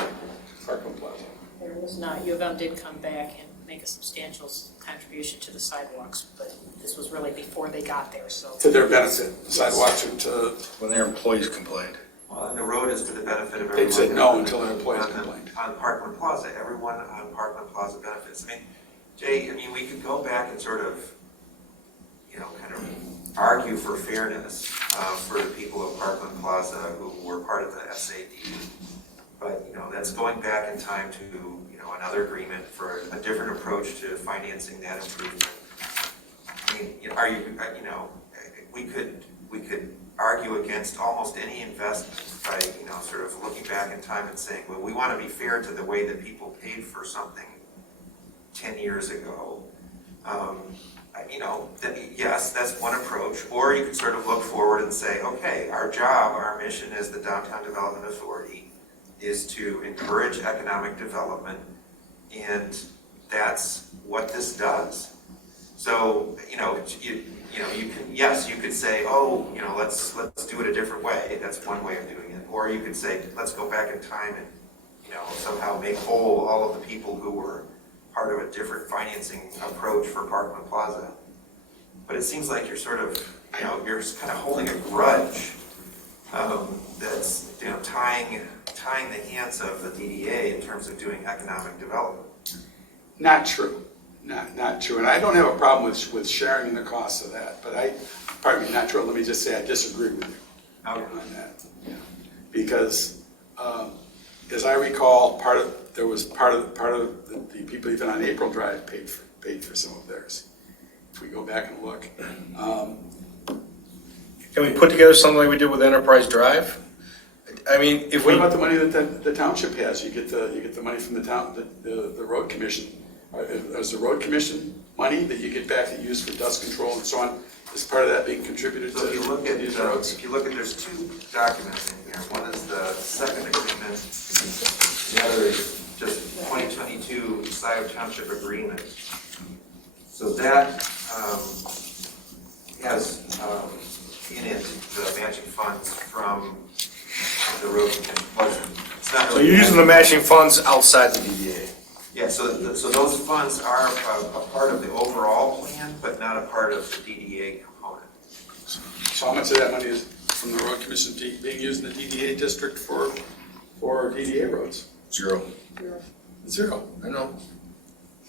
Parkland Plaza. There was not. U of M did come back and make a substantial contribution to the sidewalks, but this was really before they got there, so. To their benefit, the sidewalks are to. When their employees complained. Well, and the road is to the benefit of everyone. They said no until their employees complained. On Parkland Plaza, everyone on Parkland Plaza benefits. I mean, Jay, we could go back and sort of, kind of argue for fairness for the people of Parkland Plaza who were part of the SAD. But, that's going back in time to, another agreement for a different approach to financing that improvement. I mean, we could argue against almost any investment by, sort of looking back in time and saying, well, we want to be fair to the way that people paid for something 10 years ago. Yes, that's one approach. Or you could sort of look forward and say, okay, our job, our mission as the Downtown Development Authority is to encourage economic development, and that's what this does. So, you could say, let's do it a different way. That's one way of doing it. Or you could say, let's go back in time and, somehow make whole all of the people who were part of a different financing approach for Parkland Plaza. But it seems like you're sort of, you're kind of holding a grudge that's, tying the hands of the DDA in terms of doing economic development. Not true. Not true. And I don't have a problem with sharing the costs of that, but not true. Let me just say I disagree with you on that. Yeah. Because as I recall, part of the people even on April Drive paid for some of theirs. If we go back and look. Can we put together something like we did with Enterprise Drive? If what about the money that the township has? You get the money from the town, the road commission. Is the road commission money that you get back that you use for dust control and so on? Is part of that being contributed So to if you look at these roads? there's two documents in here. One is the second agreement, the other is just 2022 Scio Township agreement. So that has in it the matching funds from the road commission. It's not So really- you're using the matching funds outside the DDA? Yeah, so those funds are a part of the overall plan, but not a part of the DDA component. So how much of that money is from the road commission being used in the DDA district for DDA roads? Zero. Zero. I know.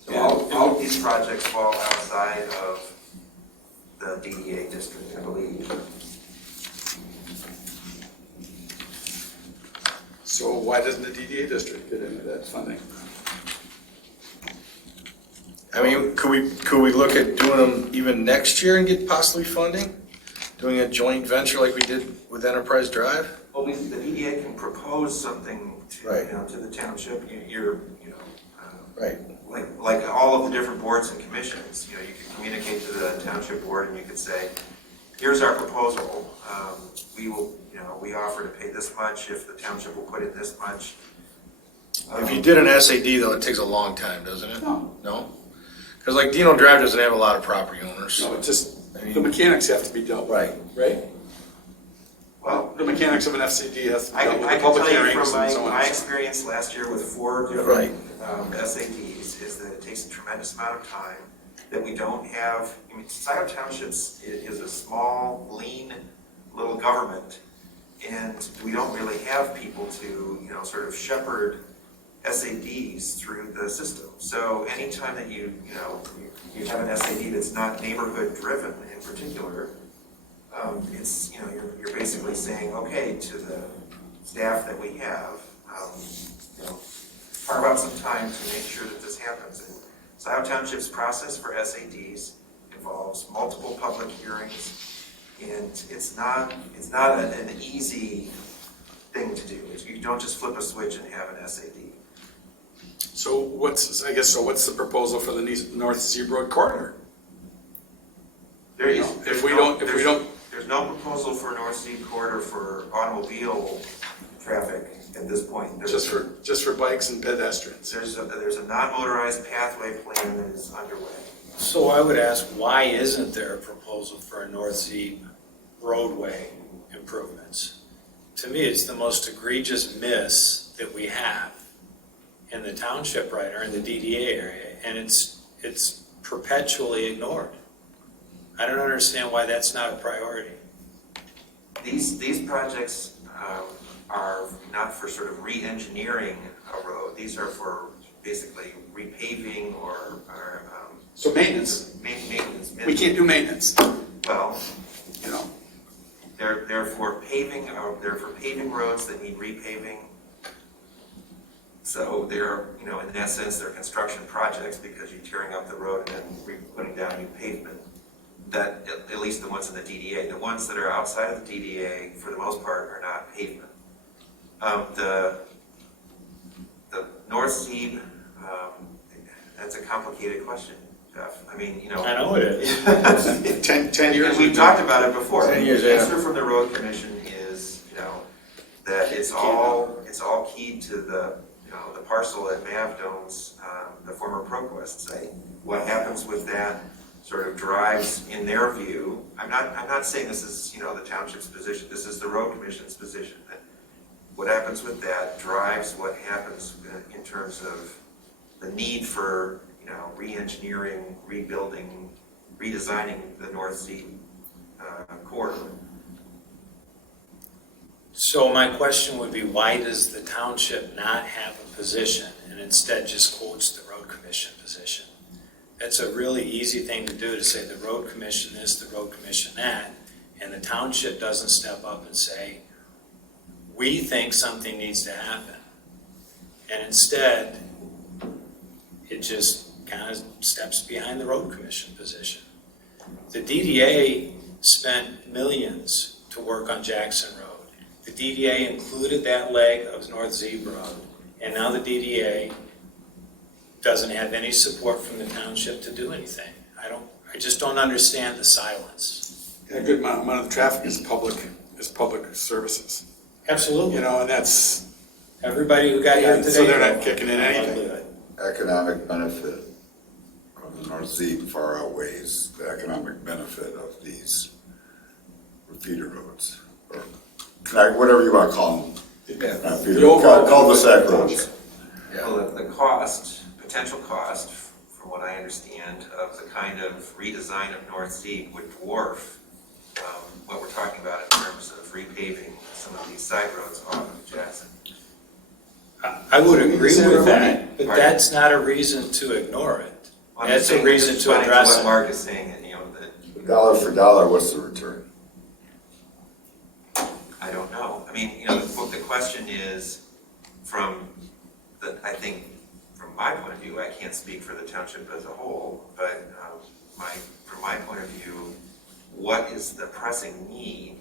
So all of these projects fall outside of the DDA district, I believe. So why doesn't the DDA district get into that funding? I mean, could we look at doing them even next year and get possibly funding? Doing a joint venture like we did with Enterprise Drive? Well, the DDA can propose something to, Right. to the township. You're, Right. like all of the different boards and commissions, you can communicate to the township board and you could say, here's our proposal. We will, we offer to pay this much if the township will put in this much. If you did an SAD though, it takes a long time, doesn't it? No. No? Because like Dino Drive doesn't have a lot of property owners. No, it just, I mean- the mechanics have to be dealt with. Right. Right? Well, The mechanics of an FCD has to be I dealt can with the public tell you hearings from and so on. my experience last year with 4 different Right. SADs is that it takes a tremendous amount of time, that we don't have, Scio Townships is a small, lean, little government, and we don't really have people to, sort of shepherd SADs through the system. So anytime that you have an SAD that's not neighborhood driven in particular, it's, you're basically saying, okay, to the staff that we have, carve out some time to make sure that this happens. And Scio Township's process for SADs involves multiple public hearings, and it's not an easy thing to do. You don't just flip a switch and have an SAD. So what's the proposal for the North Sea Road corridor? There's no proposal for North Sea Corridor for automobile traffic at this point. Just for bikes and pedestrians? There's a non-motorized pathway plan that is underway. So I would ask, why isn't there a proposal for a North Sea roadway improvements? To me, it's the most egregious miss that we have in the township right, or in the DDA area, and it's perpetually ignored. I don't understand why that's not a priority. These projects are not for sort of re-engineering a road. These are for basically repaving or So maintenance. maintenance. We can't do maintenance, Well, you know. they're for paving. They're for paving roads that need repaving. So they're, in that sense, they're construction projects because you're tearing up the road and then putting down new pavement. That, at least the ones in the DDA. The ones that are outside of the DDA, for the most part, are not pavement. The North Sea, that's a complicated question, Jeff. I mean, I know it is. 10 years. we've talked about it before. 10 years, The yeah. answer from the road commission is, that it's all keyed to the parcel that Mav owns, the former ProQuest site. What happens with that sort of drives, in their view, I'm not saying this is, the township's position, this is the road commission's position, that what happens with that drives what happens in terms of the need for, re-engineering, rebuilding, redesigning the North Sea corridor. So my question would be, why does the township not have a position and instead just quotes the road commission position? That's a really easy thing to do, to say the road commission this, the road commission that, and the township doesn't step up and say, we think something needs to happen. And instead, it just kind of steps behind the road commission position. The DDA spent millions to work on Jackson Road. The DDA included that leg of North Zeb Road, and now the DDA doesn't have any support from the township to do anything. I just don't understand the silence. And a good amount of the traffic is public services. Absolutely. And that's, Everybody who got here today. so they're not kicking in anything. Economic benefit the North Zeeb far outweighs the economic benefit of these feeder roads, or whatever you want to call them. Not feeder, The overall cul-de-sac roads. Well, the cost, potential cost, from what I understand, of the kind of redesign of North Sea would dwarf what we're talking about in terms of repaving some of these side roads off of Jackson. I would agree Is there with a that, but Pardon? that's not a reason to ignore it. I'm That's just a saying, reason to responding address what it. Mark is saying, and, you know, that, Dollar for dollar, what's the return? I don't know. I mean, you know, the question is, I think, from my point of view, I can't speak for the township as a whole, but from my point of view, what is the pressing need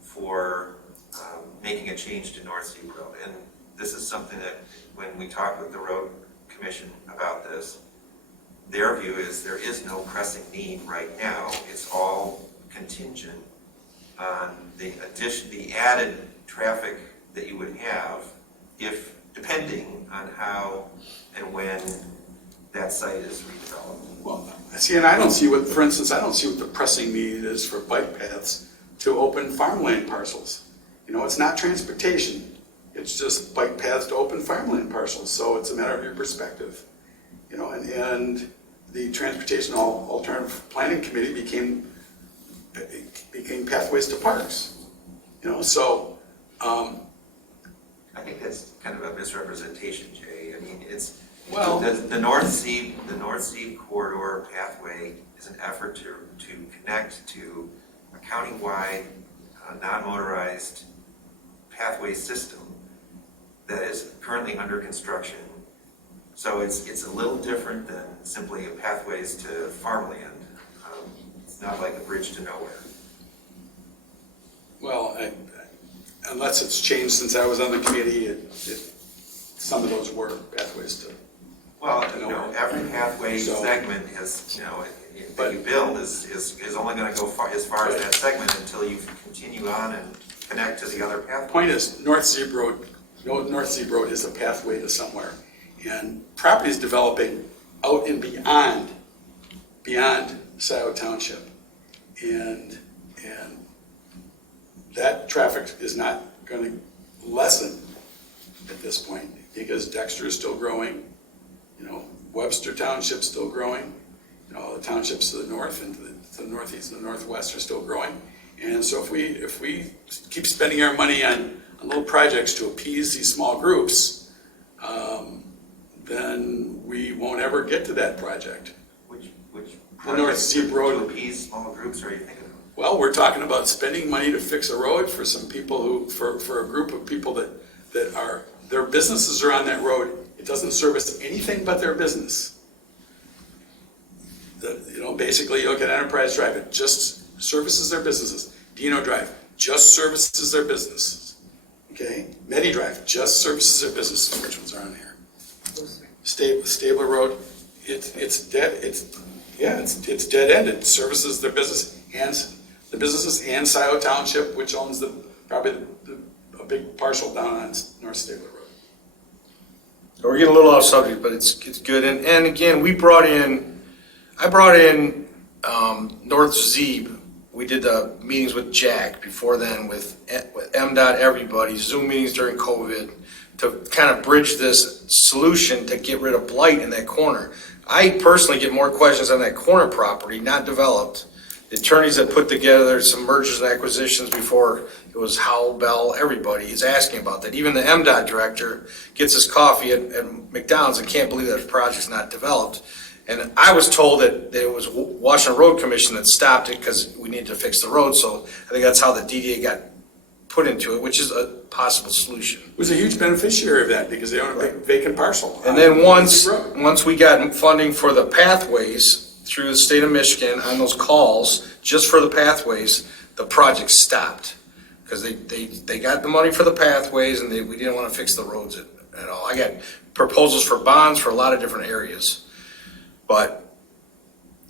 for making a change to North Sea Road? And this is something that, when we talk with the road commission about this, their view is there is no pressing need right now. It's all contingent on the added traffic that you would have depending on how and when that site is redeveloped. Well, see, and I don't see what the pressing need is for bike paths to open farmland parcels. You know, it's not transportation, it's just bike paths to open farmland parcels, so it's a matter of your perspective. You know, and the Transportation Alternative Planning Committee became pathways to parks. You know, so, I think that's kind of a misrepresentation, Jay. I mean, it's, well, the North Sea corridor pathway is an effort to connect to a countywide, non-motorized pathway system that is currently under construction. So it's a little different than simply pathways to farmland. It's not like a bridge to nowhere. well, unless it's changed since I was on the committee, some of those were pathways to. Well, you know, every pathway So- segment has, you know, that you build is only gonna go as far as that segment until you continue on and connect to the other pathway. Point is, North Sea Road is a pathway to somewhere. And property is developing out and beyond Scio Township. And that traffic is not gonna lessen at this point, because Dexter is still growing, you know, Webster Township's still growing, you know, the townships to the north and to the northeast and the northwest are still growing. And so if we keep spending our money on little projects to appease these small groups, then we won't ever get to that project. Which The North Sea Road. to appease small groups are you thinking of? Well, we're talking about spending money to fix a road for some people for a group of people that are, their businesses are on that road. It doesn't service anything but their business. Basically, you look at Enterprise Drive, it just services their businesses. Dino Drive just services their businesses. Okay? Medi Drive just services their businesses. Which ones are on here? Stabler Road, it's dead. It's dead end. It services their business and the businesses and Scio Township, which owns probably a big parcel down on North Stabler Road. We're getting a little off subject, but it's good. And again, I brought in North Zeeb. We did the meetings with Jack before then with MDOT, everybody, Zoom meetings during COVID to kind of bridge this solution to get rid of blight in that corner. I personally get more questions on that corner property, not developed. The attorneys that put together some mergers and acquisitions before it was Howell, Bell, everybody is asking about that. Even the MDOT director gets his coffee at McDonald's and can't believe that the project's not developed. And I was told that it was Washington Road Commission that stopped it because we needed to fix the road. So I think that's how the DDA got put into it, which is a possible solution. It was a huge beneficiary of that because they own a big vacant parcel. And then once we got funding for the pathways through the state of Michigan on those calls, just for the pathways, the project stopped. Because they got the money for the pathways and we didn't want to fix the roads at all. I got proposals for bonds for a lot of different areas. But,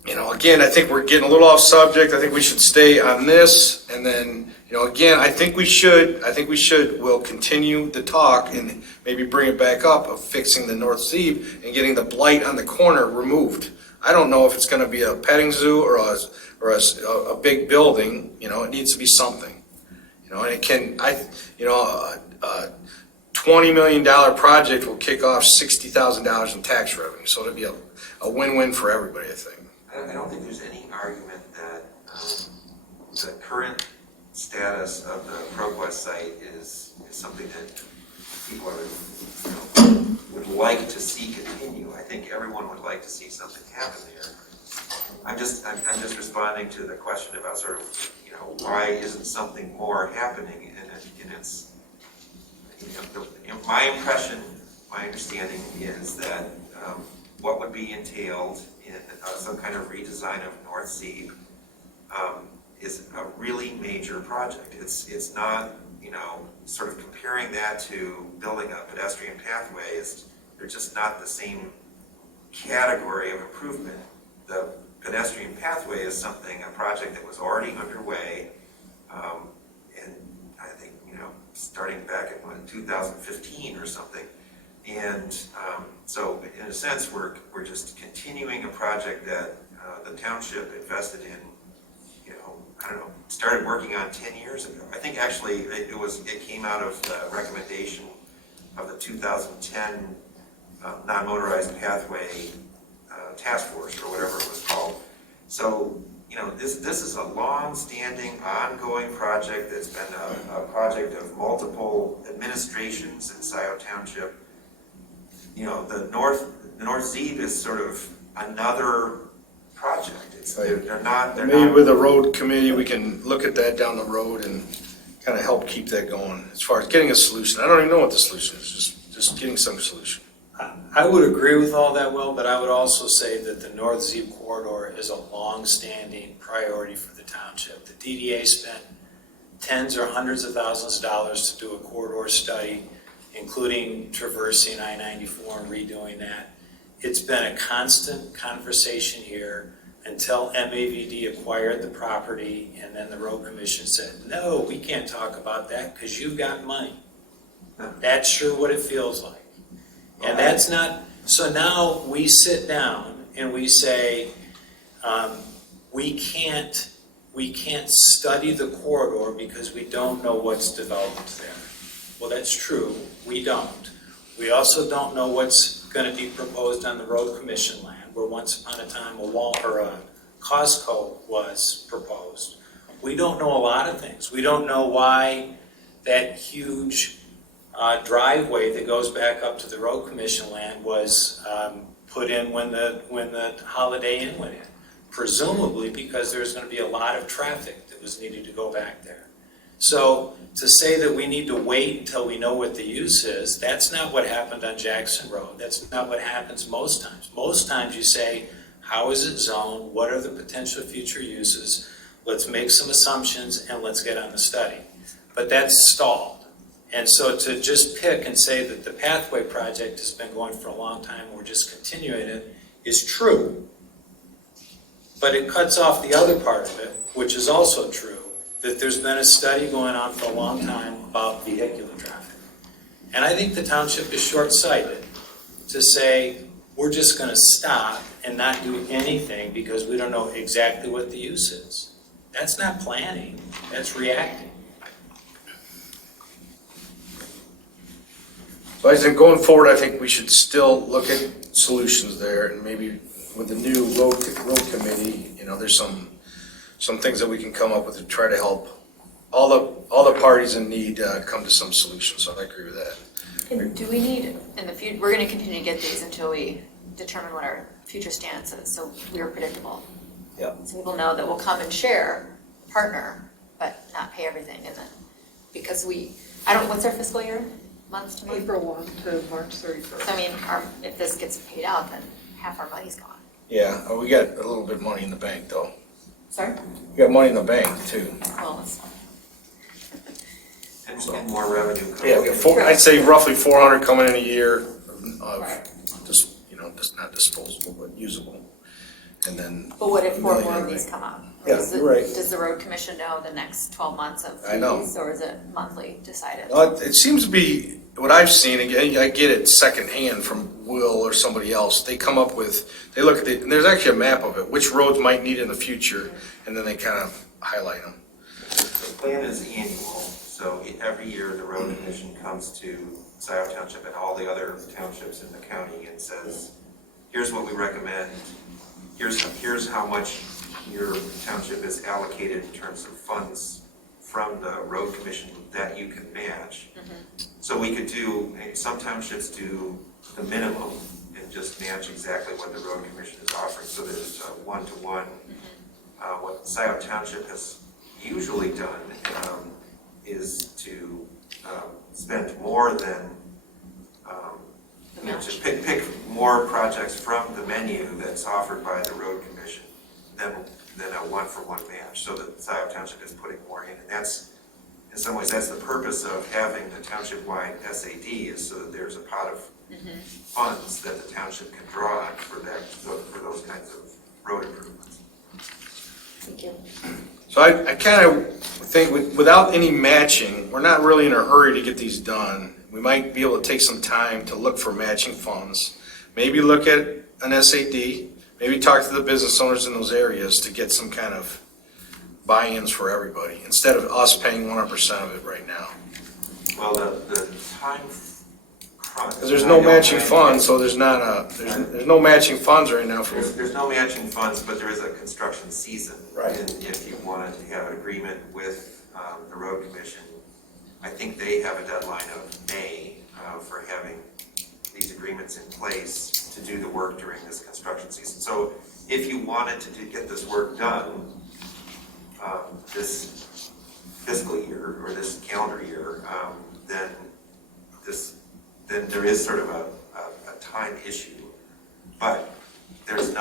again, I think we're getting a little off subject. I think we should stay on this and then, You know, again, I think we should, we'll continue the talk and maybe bring it back up of fixing the North Zeeb and getting the blight on the corner removed. I don't know if it's gonna be a petting zoo or a big building, you know, it needs to be something. You know, and it can, a $20 million project will kick off $60,000 in tax revenue, so it'll be a win-win for everybody, I think. I don't think there's any argument that the current status of the ProQuest site is something that people would like to see continue. I think everyone would like to see something happen there. I'm just responding to the question about sort of, you know, why isn't something more happening? And it's, you know, my impression, my understanding is that what would be entailed in some kind of redesign of North Zeeb is a really major project. It's not, you know, sort of comparing that to building a pedestrian pathway they're just not the same category of improvement. The pedestrian pathway is a project that was already underway, and I think, you know, starting back in 2015 or something. And so in a sense, we're just continuing a project that the township invested in, you know, I don't know, started working on 10 years ago. I think actually it came out of the recommendation of the 2010 non-motorized pathway task force or whatever it was called. So, you know, this is a long-standing, ongoing project that's been a project of multiple administrations in Scio Township. You know, the North Zeeb is sort of another project. They're not. Maybe with the road committee, we can look at that down the road and kind of help keep that going as far as getting a solution. I don't even know what the solution is, just getting some solution. I would agree with all that, Will, but I would also say that the North Zeeb corridor is a long-standing priority for the township. The DDA spent tens or hundreds of thousands of dollars to do a corridor study, including traversing I-94 and redoing that. It's been a constant conversation here until MAVD acquired the property, and then the road commission said, no, we can't talk about that because you've got money. That's sure what it feels like. And that's not, so now we sit down and we say, we can't study the corridor because we don't know what's developed there. Well, that's true, we don't. We also don't know what's going to be proposed on the road commission land, where once upon a time a Costco was proposed. We don't know a lot of things. We don't know why that huge driveway that goes back up to the road commission land was put in when the Holiday Inn went in. Presumably because there's going to be a lot of traffic that was needed to go back there. So to say that we need to wait until we know what the use is, that's not what happened on Jackson Road. That's not what happens most times. Most times you say, how is it zoned? What are the potential future uses? Let's make some assumptions and let's get on the study. But that's stalled. And so to just pick and say that the pathway project has been going for a long time, we're just continuing it, is true. But it cuts off the other part of it, which is also true, that there's been a study going on for a long time about vehicular traffic. And I think the township is short-sighted to say, we're just going to stop and not do anything because we don't know exactly what the use is. That's not planning, that's reacting. So I think going forward, I think we should still look at solutions there, and maybe with the new road committee, you know, there's some things that we can come up with to try to help all the parties in need come to some solution. So I agree with that. And do we need, in the future, we're going to continue to get these until we determine what our future stance is, so we're predictable. Yeah. So people know that we'll come and share, partner, but not pay everything, and then, because what's our fiscal year? Month to month? April 1 to March 31st. So I mean, if this gets paid out, then half our money's gone. Yeah, we got a little bit of money in the bank though. Sorry? We got money in the bank too. Well, it's and more revenue coming. Yeah, we got I'd say roughly 400 coming in a year of just, you know, just not disposable, but usable. and then. But what if four million more of anyway. these come up? Yeah, Does you're right. Does the road commission know the next 12 months of I know. fees, or is it monthly decided? It seems to be, what I've seen, again, I get it secondhand from Will or somebody else, they come up with, they look at it, and there's actually a map of it, which roads might need in the future, and then they kind of highlight them. The plan is annual, so every year the road commission comes to Scio Township and all the other townships in the county and says, here's what we recommend, here's how much your township is allocated in terms of funds from the road commission that you can match. So we could do, some townships do the minimum and just match exactly what the road commission is offering, so there's a one-to-one. What Scio Township has usually done is to spend more than, just pick more projects from the menu that's offered by the road commission than a one-for-one match, so that Scio Township is putting more in, and that's, in some ways, that's the purpose of having the township-wide SAD, is so that there's a pot of funds that the township can draw on for that, for those kinds of road improvements. Thank you. So I kind of think without any matching, we're not really in a hurry to get these done. We might be able to take some time to look for matching funds, maybe look at an SAD, maybe talk to the business owners in those areas to get some kind of buy-ins for everybody, instead of us paying 100% of it right now. Well, the time crunch. Because there's no matching funds, so there's no matching funds right now for. There's no matching funds, but there is a construction season. Right. And if you wanted to have an agreement with the road commission, I think they have a deadline of May for having these agreements in place to do the work during this construction season. So if you wanted to get this work done this fiscal year or this calendar year, then there is sort of a time issue. But there's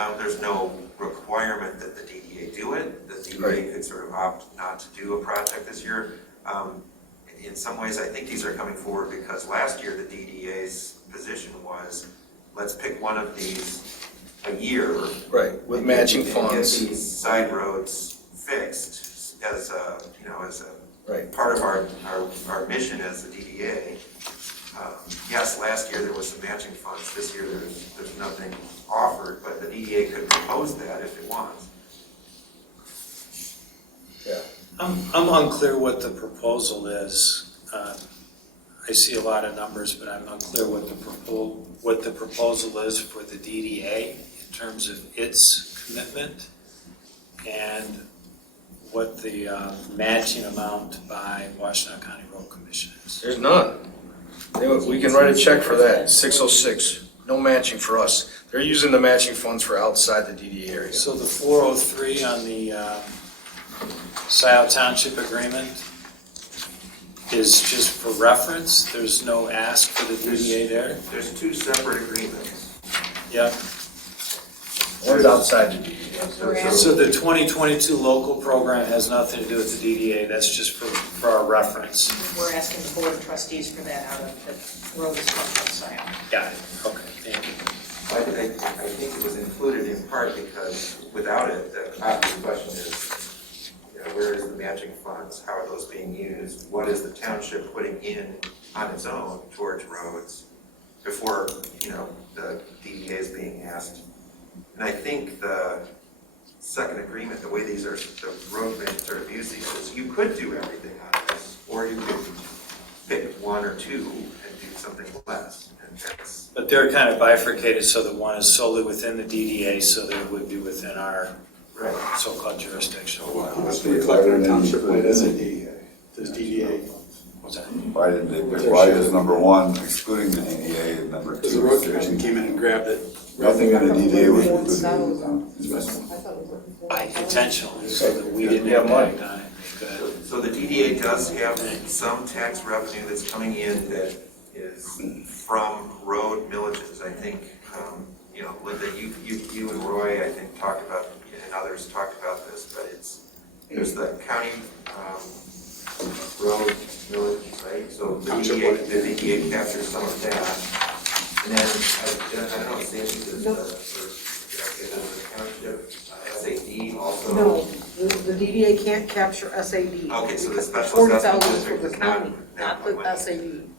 no requirement that the DDA do it. The DDA could sort of opt not to do a project this year. In some ways, I think these are coming forward because last year the DDA's position was, let's pick one of these a year. Right, with matching funds. And get these side roads fixed as a, Right. part of our mission as the DDA. Yes, last year there was some matching funds. This year there's nothing offered, but the DDA could propose that if it wants. Yeah. I'm unclear what the proposal is. I see a lot of numbers, but I'm unclear what the proposal is for the DDA in terms of its commitment and what the matching amount by Washtenaw County Road Commission is. There's none. We can write a check for that, 606, no matching for us. They're using the matching funds for outside the DDA area. So the 403 on the Scio Township agreement is just for reference? There's no ask for the DDA there? There's two separate agreements. Yep. One's outside the DDA. So the 2022 local program has nothing to do with the DDA, that's just for our reference. We're asking the board of trustees for that out of the road is from Scio. Got it, okay, thank you. I think it was included in part because without it, the obvious question is, where is the matching funds? How are those being used? What is the township putting in on its own towards roads before, the DDA is being asked? And I think the second agreement, the way the road commission sort of use these is you could do everything on this, or you could pick one or two and do something less. And that's, But they're kind of bifurcated so that one is solely within the DDA, so that it would be within our so-called jurisdiction. Let's reflect our township-wide SAD. Does DDA? What's that? Why is number one excluding the DDA and number two? Because the road commission came in and grabbed it. Nothing in the DDA was included. Intentionally, so that we didn't have impact on it. Good. so the DDA does have some tax revenue that's coming in that is from road millages. I think, Linda, you and Roy, I think, talked about, and others talked about this, but there's the county road millage, right? So the DDA captures some of that. And then, I don't know, Sandy, does the township DDA can't capture SAD. Okay, so the because special 40,000 assessment is district from is the not county, that not money. the SAD.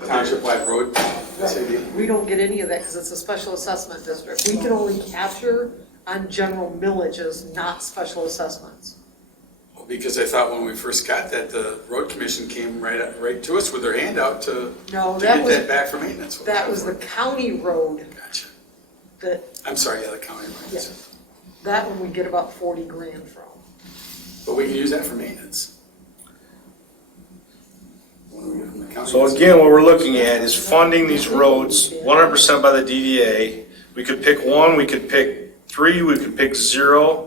The township-wide road, SAD. We don't get any of that because it's a special assessment district. We can only capture on general millages, not special assessments. Well, because I thought when we first got that, the road commission came right to us with their handout to No, get that back for maintenance. that was the county road Gotcha. that, I'm sorry, yeah, the county road. Yeah. that one we get about 40 grand from. But we can use that for maintenance. What do we get from the county? So again, what we're looking at is funding these roads 100% by the DDA. We could pick one, we could pick three, we could pick zero.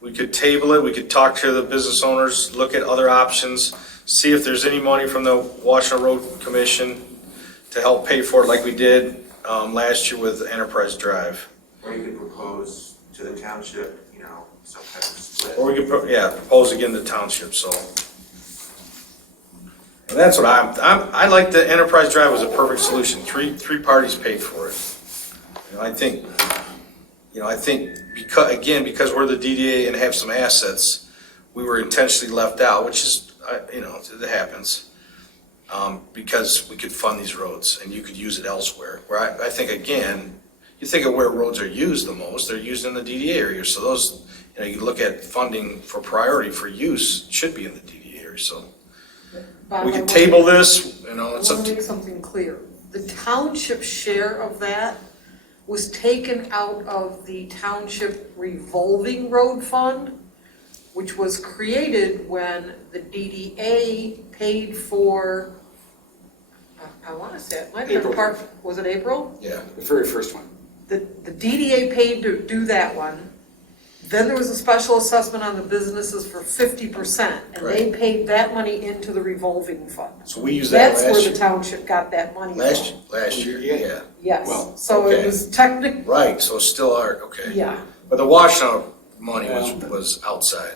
We could table it, we could talk to the business owners, look at other options, see if there's any money from the Washington Road Commission to help pay for it like we did last year with Enterprise Drive. Or you could propose to the township, you know, some kind of split. Or we could, propose again to township, so. And that's what I like the Enterprise Drive was a perfect solution. Three parties paid for it. And I think because we're the DDA and have some assets, we were intentionally left out, which is, it happens. Because we could fund these roads and you could use it elsewhere. Where I think, again, you think of where roads are used the most, they're used in the DDA area. So those, you look at funding for priority for use, should be in the DDA area, so. Bob, We I could wanna- table this, it's I up want to. to make something clear. The township share of that was taken out of the township revolving road fund, which was created when the DDA paid for, I want to say, it might have been April. was it April? Yeah. The very first one. The DDA paid to do that one. Then there was a special assessment on the businesses for 50%, and they paid that money into the revolving fund. So we used that That's where last the year. township got that money from. Last year, yeah. Yes, Well, so it okay. was technically, Right, so it's still our, okay. yeah, But the washout money was outside.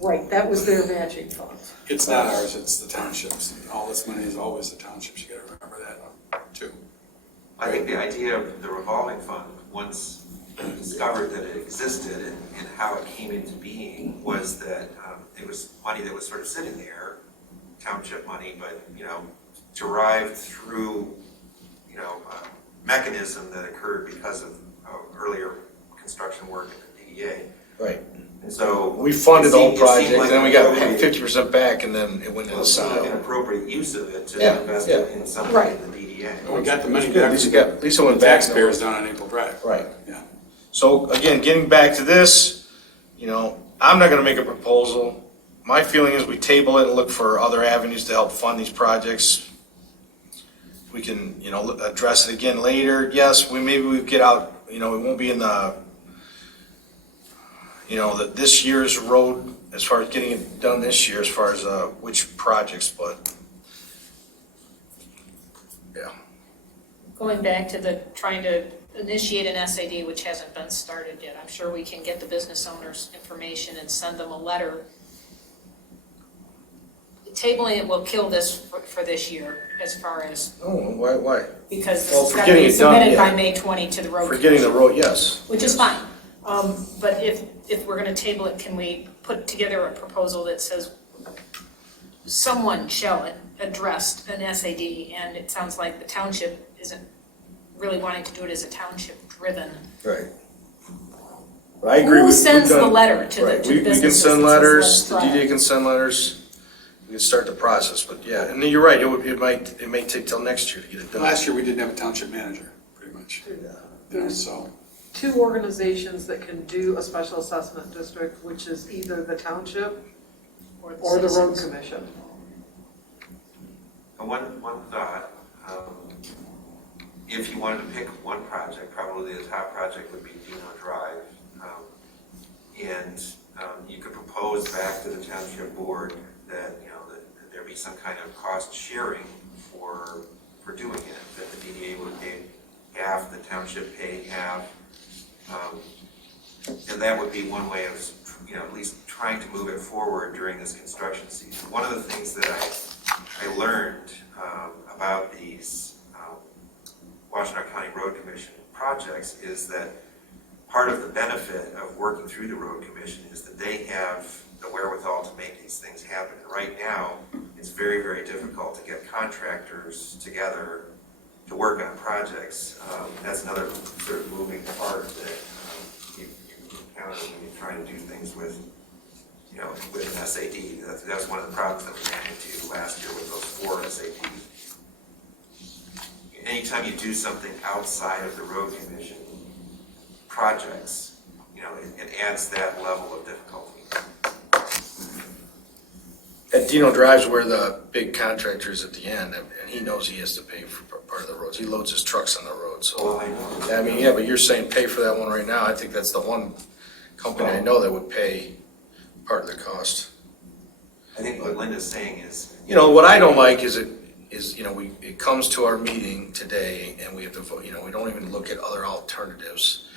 right, that was their matching fund. It's not ours, it's the townships. All this money is always the townships, you gotta remember that too. I think the idea of the revolving fund, once we discovered that it existed and how it came into being, was that it was money that was sort of sitting there, township money, but, derived through, a mechanism that occurred because of earlier construction work at the DDA. Right. And so. We funded the whole it seemed project, like then we an got appropriate- 50% back, and then it went into It seemed like an Scio. appropriate use of it to Yeah, invest yeah. it in something Right. in the DDA. We got the money Good, back. at least it went The back. taxpayers down on April Drive. Right. Yeah. So again, getting back to this, I'm not gonna make a proposal. My feeling is we table it and look for other avenues to help fund these projects. We can, address it again later. Yes, maybe we get out, it won't be in the, this year's road, as far as getting it done this year, as far as, which projects, but, yeah. Going back to trying to initiate an SAD, which hasn't been started yet, I'm sure we can get the business owners' information and send them a letter. Tabling it will kill this for this year, as far as, Oh, why? because Well, this is for gotta getting be it done, submitted by yeah. May 20 to the road For getting the commission, road, yes. which is fine. But if we're gonna table it, can we put together a proposal that says someone shall address an SAD, and it sounds like the township isn't really wanting to do it as a township-driven. Right. But I agree. Who we've sends the done- letter to the Right, to we can businesses send that says, letters, "Let's the try it"? DDA can send letters, we can start the process, but yeah, and you're right, it may take till next year to get it done. Last year, we didn't have a township manager, pretty much. So, Two organizations that can do a special assessment district, which is either the township or the road citizens. commission. And one thought, if you wanted to pick one project, probably the top project would be Dino Drive. And you could propose back to the township board that, that there be some kind of cost sharing for doing it, that the DDA would pay half, the township pay half. And that would be one way of, at least trying to move it forward during this construction season. One of the things that I learned about these Washington County Road Commission projects is that part of the benefit of working through the road commission is that they have the wherewithal to make these things happen. And right now, it's very, very difficult to get contractors together to work on projects. That's another sort of moving part that you encounter when you're trying to do things with, with an SAD. That's one of the problems that we ran into last year with those 4 SADs. Anytime you do something outside of the road commission projects, it adds that level of difficulty. At Dino Drive's where the big contractor is at the end, and he knows he has to pay for part of the roads. He loads his trucks on the road, so. Well, I know. I mean, yeah, but you're saying pay for that one right now. I think that's the one company I know that would pay part of the cost. I think what Linda's saying is, What I don't like is it comes to our meeting today and we have to vote, we don't even look at other alternatives.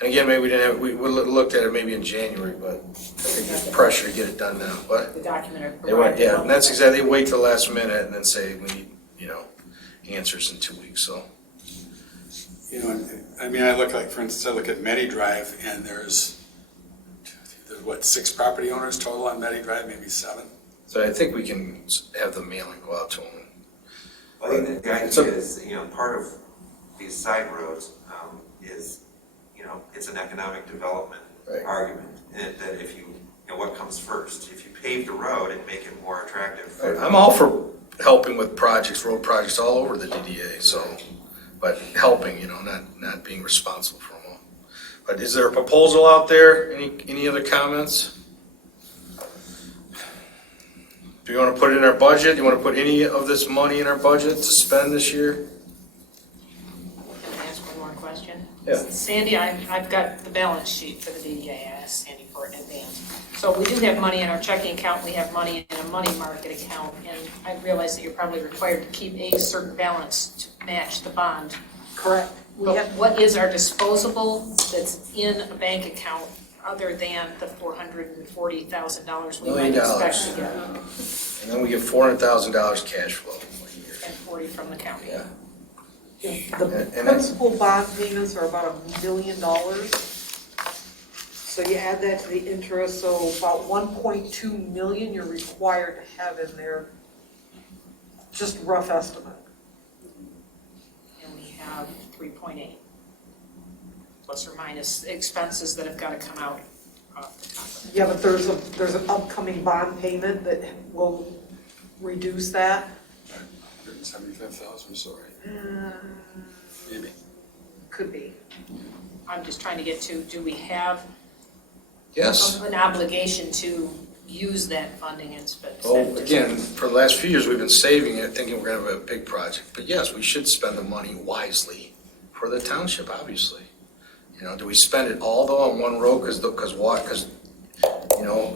And again, maybe we looked at it maybe in January, but I think there's pressure to get it done now. But The document. they went, yeah, and that's exactly, they wait till the last minute and then say we need, answers in 2 weeks, so. I look like, for instance, I look at Meddy Drive, and there's what, 6 property owners total on Meddy Drive, maybe 7? So I think we can have the mailing go out to them. I think the idea is, part of these side roads is, it's an economic development Right. argument. And that if what comes first? If you pave the road and make it more attractive for. I'm all for helping with projects, road projects all over the DDA, so, but helping, not being responsible for them all. But is there a proposal out there? Any other comments? Do you want to put it in our budget? Do you want to put any of this money in our budget to spend this year? Can I ask one more question? Yeah. Sandy, I've got the balance sheet for the DDA. I asked Sandy for it in advance. So we do have money in our checking account, we have money in a money market account, and I realize that you're probably required to keep a certain balance to match the bond. Correct. But what is our disposable that's in a bank account other than the $440,000 we might expect to get? And then we get $400,000 cash flow a year. And 40 from the county. Yeah. The And that's- principal bond payments are about $1 million. So you add that to the interest, so about 1.2 million you're required to have in there. Just rough estimate. And we have 3.8. Plus or minus expenses that have got to come out off the top of it. Yeah, but there's an upcoming bond payment that will reduce that. 175,000, sorry. Maybe. Could be. I'm just trying to get to, do we have Yes. an obligation to use that funding and spend Well, it? again, for the last few years, we've been saving it, thinking we're gonna have a big project. But yes, we should spend the money wisely for the township, obviously. Do we spend it all though on one road? Because the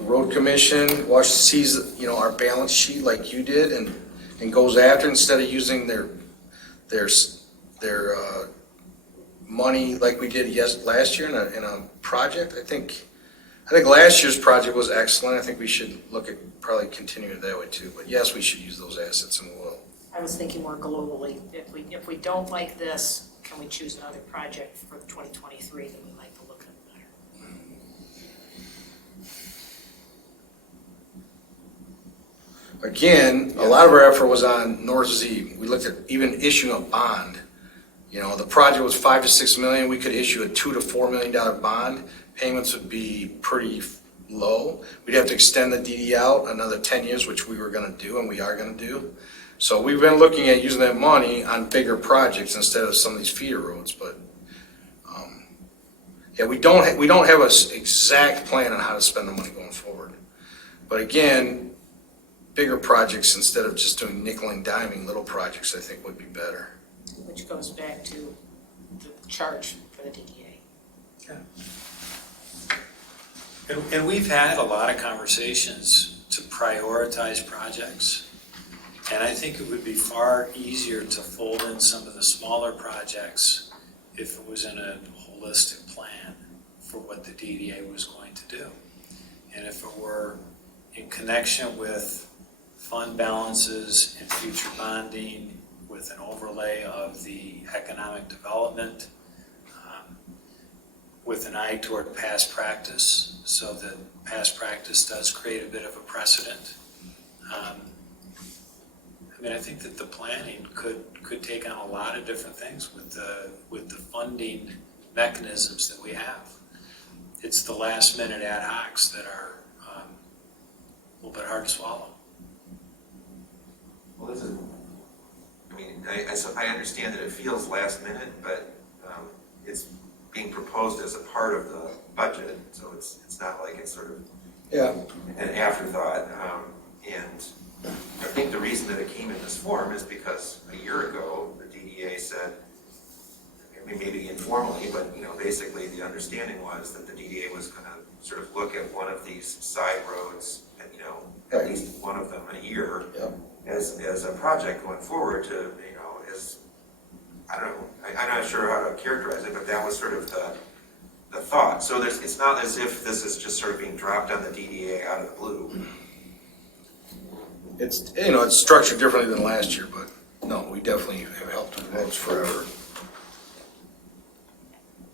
road commission sees, our balance sheet like you did and goes after, instead of using their money like we did last year in a project. I think last year's project was excellent. I think we should look at probably continuing it that way too. But yes, we should use those assets and we will. I was thinking more globally. If we don't like this, can we choose another project for 2023 that we like to look at better? Again, a lot of our effort was on North Z. We looked at even issuing a bond. The project was $5 to $6 million. We could issue a $2 to $4 million bond. Payments would be pretty low. We'd have to extend the DD out another 10 years, which we were going to do and we are going to do. So we've been looking at using that money on bigger projects instead of some of these feeder roads. But we don't have an exact plan on how to spend the money going forward. But again, bigger projects instead of just doing nickel and diming little projects, I think would be better. Which goes back to the charge for the DDA. And we've had a lot of conversations to prioritize projects. And I think it would be far easier to fold in some of the smaller projects if it was in a holistic plan for what the DDA was going to do. And if it were in connection with fund balances and future bonding with an overlay of the economic development, with an eye toward past practice, so that past practice does create a bit of a precedent. I mean, I think that the planning could take on a lot of different things with the funding mechanisms that we have. It's the last minute ad hocs that are a little bit hard to swallow. Well, this is, I mean, I understand that it feels last minute, but it's being proposed as a part of the budget, so it's not like it's sort of Yeah. an afterthought. And I think the reason that it came in this form is because a year ago, the DDA said, I mean, maybe informally, but, you know, basically the understanding was that the DDA was going to sort of look at one of these side roads, and, you know, at least one of them a year as a project going forward to, you know, as, I don't know, I'm not sure how to characterize it, but that was sort of the thought. So it's not as if this is just sort of being dropped on the DDA out of the blue. It's, you know, it's structured differently than last year, but no, we definitely have helped with roads forever.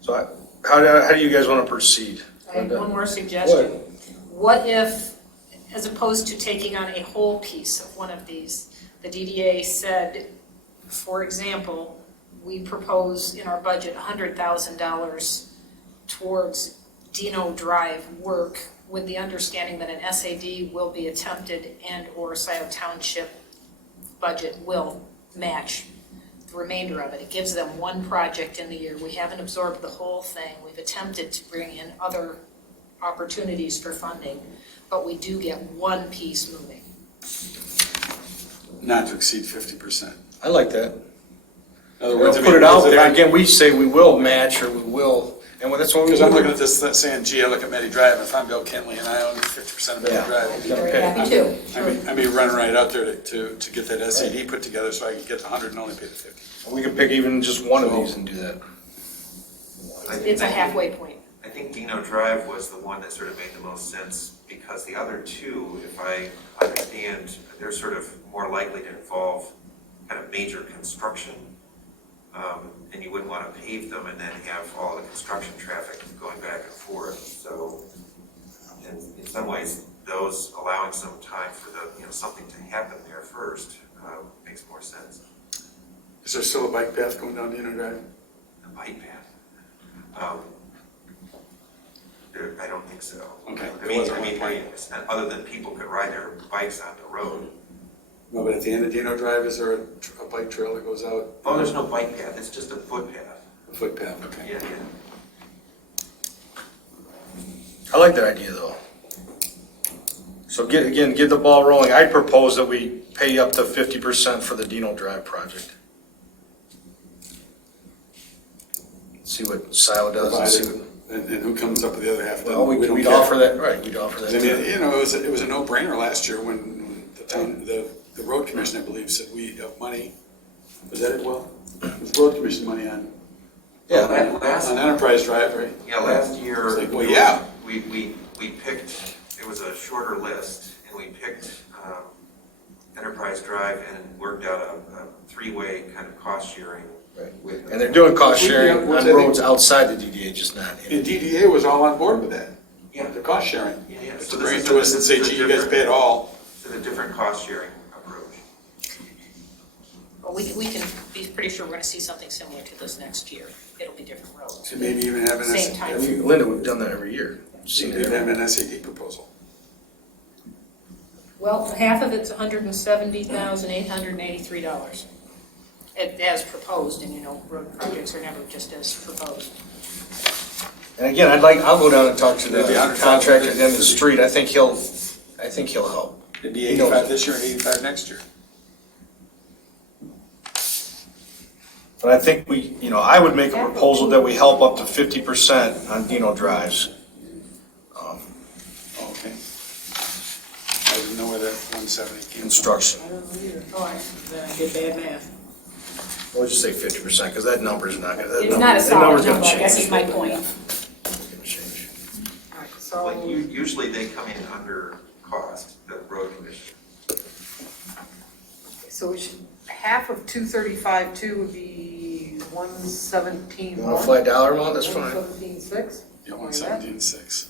So how do you guys want to proceed? I have one more suggestion. What if, as opposed to taking on a whole piece of one of these, the DDA said, for example, we propose in our budget $100,000 towards Dino Drive work with the understanding that an SAD will be attempted and/or Scio Township budget will match the remainder of it. It gives them one project in the year. We haven't absorbed the whole thing. We've attempted to bring in other opportunities for funding, but we do get one piece moving. Not to exceed 50%. I like that. In other We'll words, I put mean, it out if there. I'm- Again, we say we will match or we will, and that's what we Because I'm looking do. at this, saying, gee, I look at Meddy Drive, if I'm Bill Kinley and I own 50% of Meddy Yeah. Drive. I'd be very happy too. I mean, running right out there to get that SAD put together so I can get the 100 and only pay the 50. We can pick even just one of these and do that. It's a halfway point. I think Dino Drive was the one that sort of made the most sense, because the other two, if I understand, they're sort of more likely to involve kind of major construction. And you wouldn't want to pave them and then have all the construction traffic going back and forth. So in some ways, those allowing some time for the, you know, something to happen there first makes more sense. Is there still a bike path going down Dino Drive? The bike path. I don't think so. Okay. I mean, other than people could ride their bikes on the road. No, but at the end of Dino Drive, is there a bike trail that goes out? Oh, there's no bike path, it's just a footpath. A footpath, okay. Yeah. I like that idea though. So get the ball rolling. I propose that we pay up to 50% for the Dino Drive project. See what Scio does and see what. And who comes up with the other half? Well, We don't we'd care. offer that, right, we'd offer that. I mean, you know, it was a no-brainer last year when the road commission, I believe, said we have money. Was that it, Will? It was road commission money on Enterprise Drive, right? Yeah, last year. It's like, well, yeah. We picked, it was a shorter list, and we picked Enterprise Drive and worked out a three-way kind of cost sharing. Right. And they're doing cost sharing on roads outside the DDA, just not in. And DDA was all on board with that. Yeah. The cost sharing. Yeah. To So bring this it to us is and say, a gee, you guys different- pay it all. It's a different cost sharing approach. But we can be pretty sure we're gonna see something similar to this next year. It'll be different roads. And maybe even have an Same time. Linda, we've done that every year. Seen it Maybe have every. an SAD proposal. Well, half of it's $170,883. As proposed, and you know, road projects are never just as proposed. And again, I'll go down and talk to the Maybe 100,000. contractor at the end of the street. I think he'll help. It'd be 85 this year and 85 next year. But I think I would make a proposal that we help up to 50% on Dino Drives. Okay. I didn't know where that 170 came from. Construction. I don't know either. Then I did bad math. We'll just say 50%, because that number's not gonna. It's not a solid number, I guess is my point. Change. All right, Like so, usually they come in under cost, the road commission. so we should, half of 235.2 would be 117. You want a flat dollar amount, that's fine. 117.6? Yeah, 117.6.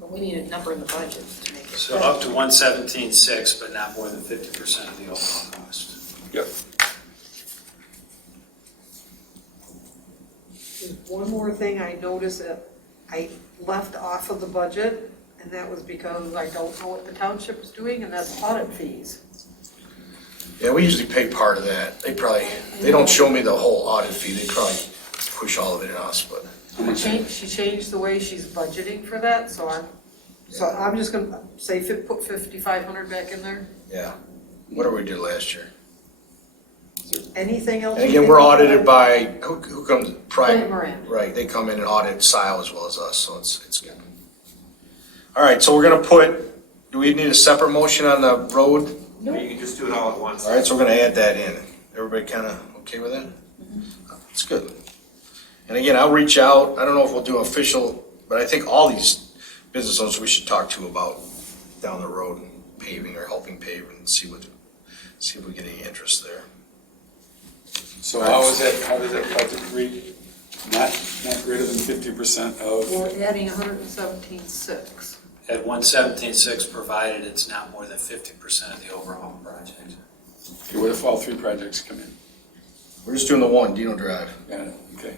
But we need a number in the budget to make it. So up to 117.6, but not more than 50% of the overall cost. Yep. There's one more thing I noticed that I left off of the budget, and that was because I don't know what the township is doing, and that's audit fees. Yeah, we usually pay part of that. They don't show me the whole audit fee, they probably push all of it on us, but. She changed the way she's budgeting for that, so I'm just gonna say, put 5,500 back in there. Yeah, whatever we did last year. Anything else? And you again, think we're about? audited by, who comes, Plant Moran. right, they come in and audit Scio as well as us, so it's good. All right, so we're gonna put, do we need a separate motion on the road? You can just do it all at once. All right, so we're gonna add that in. Everybody kinda okay with that? It's good. And again, I'll reach out, I don't know if we'll do official, but I think all these business owners we should talk to about down the road paving or helping pave and see if we get any interest there. So how does that budget read? Not greater than 50% of, We're adding 117.6. At 117.6, provided it's not more than 50% of the overall project. okay, what if all three projects come in? We're just doing the one, Dino Drive. Got it, okay.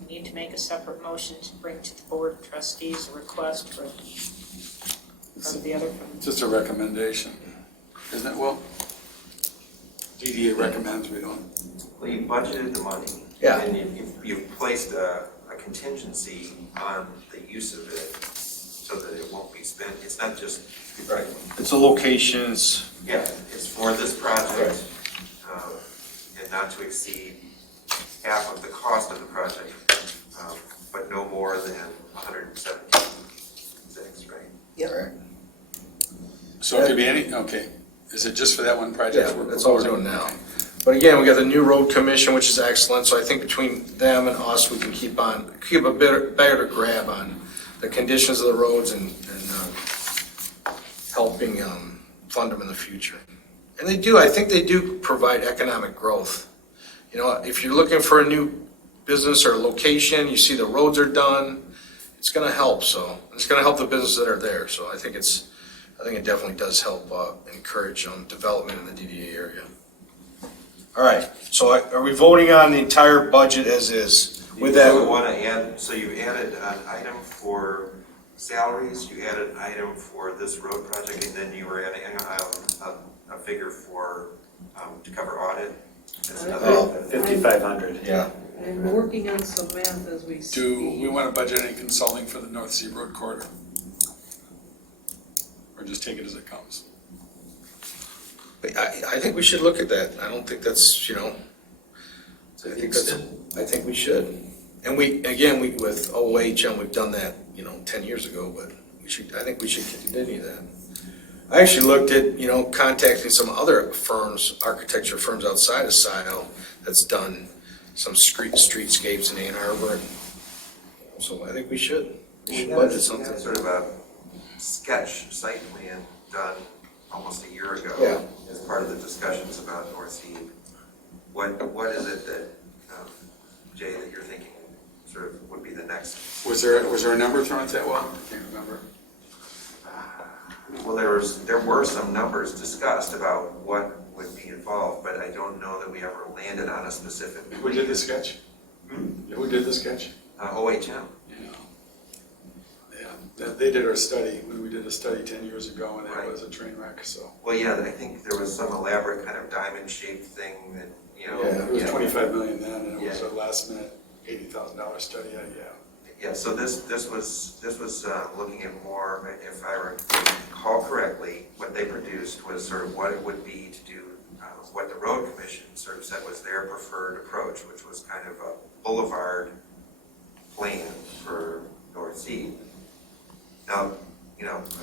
We need to make a separate motion to bring to the board of trustees a request for the other fund. Just a recommendation, isn't it, Will? DDA recommends we don't. Well, you budgeted the money. Yeah. And you've placed a contingency on the use of it so that it won't be spent. It's not just, right, It's a locations, yeah, it's for this project, and not to exceed half of the cost of the project, but no more than 117.6, right? right? So it could be any, okay. Is it just for that one project? Yeah, that's all we're doing now. But again, we got the new road commission, which is excellent, so I think between them and us, we can keep a better grab on the conditions of the roads and helping fund them in the future. And I think they do provide economic growth. You know, if you're looking for a new business or location, you see the roads are done, it's gonna help, so. It's gonna help the businesses that are there, so I think it definitely does help encourage development in the DDA area. All right, so are we voting on the entire budget as is? With that, You want to add, so you added an item for salaries, you added an item for this road project, and then you were adding a figure for, to cover audit. That's another 5,500. yeah. I'm working on some math as we speak. Do we want to budget any consulting for the North Sea Road corridor? Or just take it as it comes? I think we should look at that. I don't think that's, I think we should. And with OHM, we've done that, 10 years ago, but I think we should continue that. I actually looked at, contacting some other firms, architecture firms outside of Scio that's done some streetscapes in Ann Arbor. So I think we should budget something. We had sort of a sketch site plan done almost a year ago. Yeah. As part of the discussions about North Sea. What is it that, Jay, that you're thinking sort of would be the next? Was there a number thrown at that wall? I can't remember. Well, there were some numbers discussed about what would be involved, but I don't know that we ever landed on a specific. Who did the sketch? Who did the sketch? OHM. Yeah, they did our study, when we did a study 10 years ago, and it Right. was a train wreck, so. Well, yeah, I think there was some elaborate kind of diamond-shaped thing that, It was 25 million then, and it was Yeah. a last-minute $80,000 study, yeah. Yeah, so this was looking at more, if I recall correctly, what they produced was sort of what it would be to do what the road commission sort of said was their preferred approach, which was kind of a boulevard plan for North Sea. Now,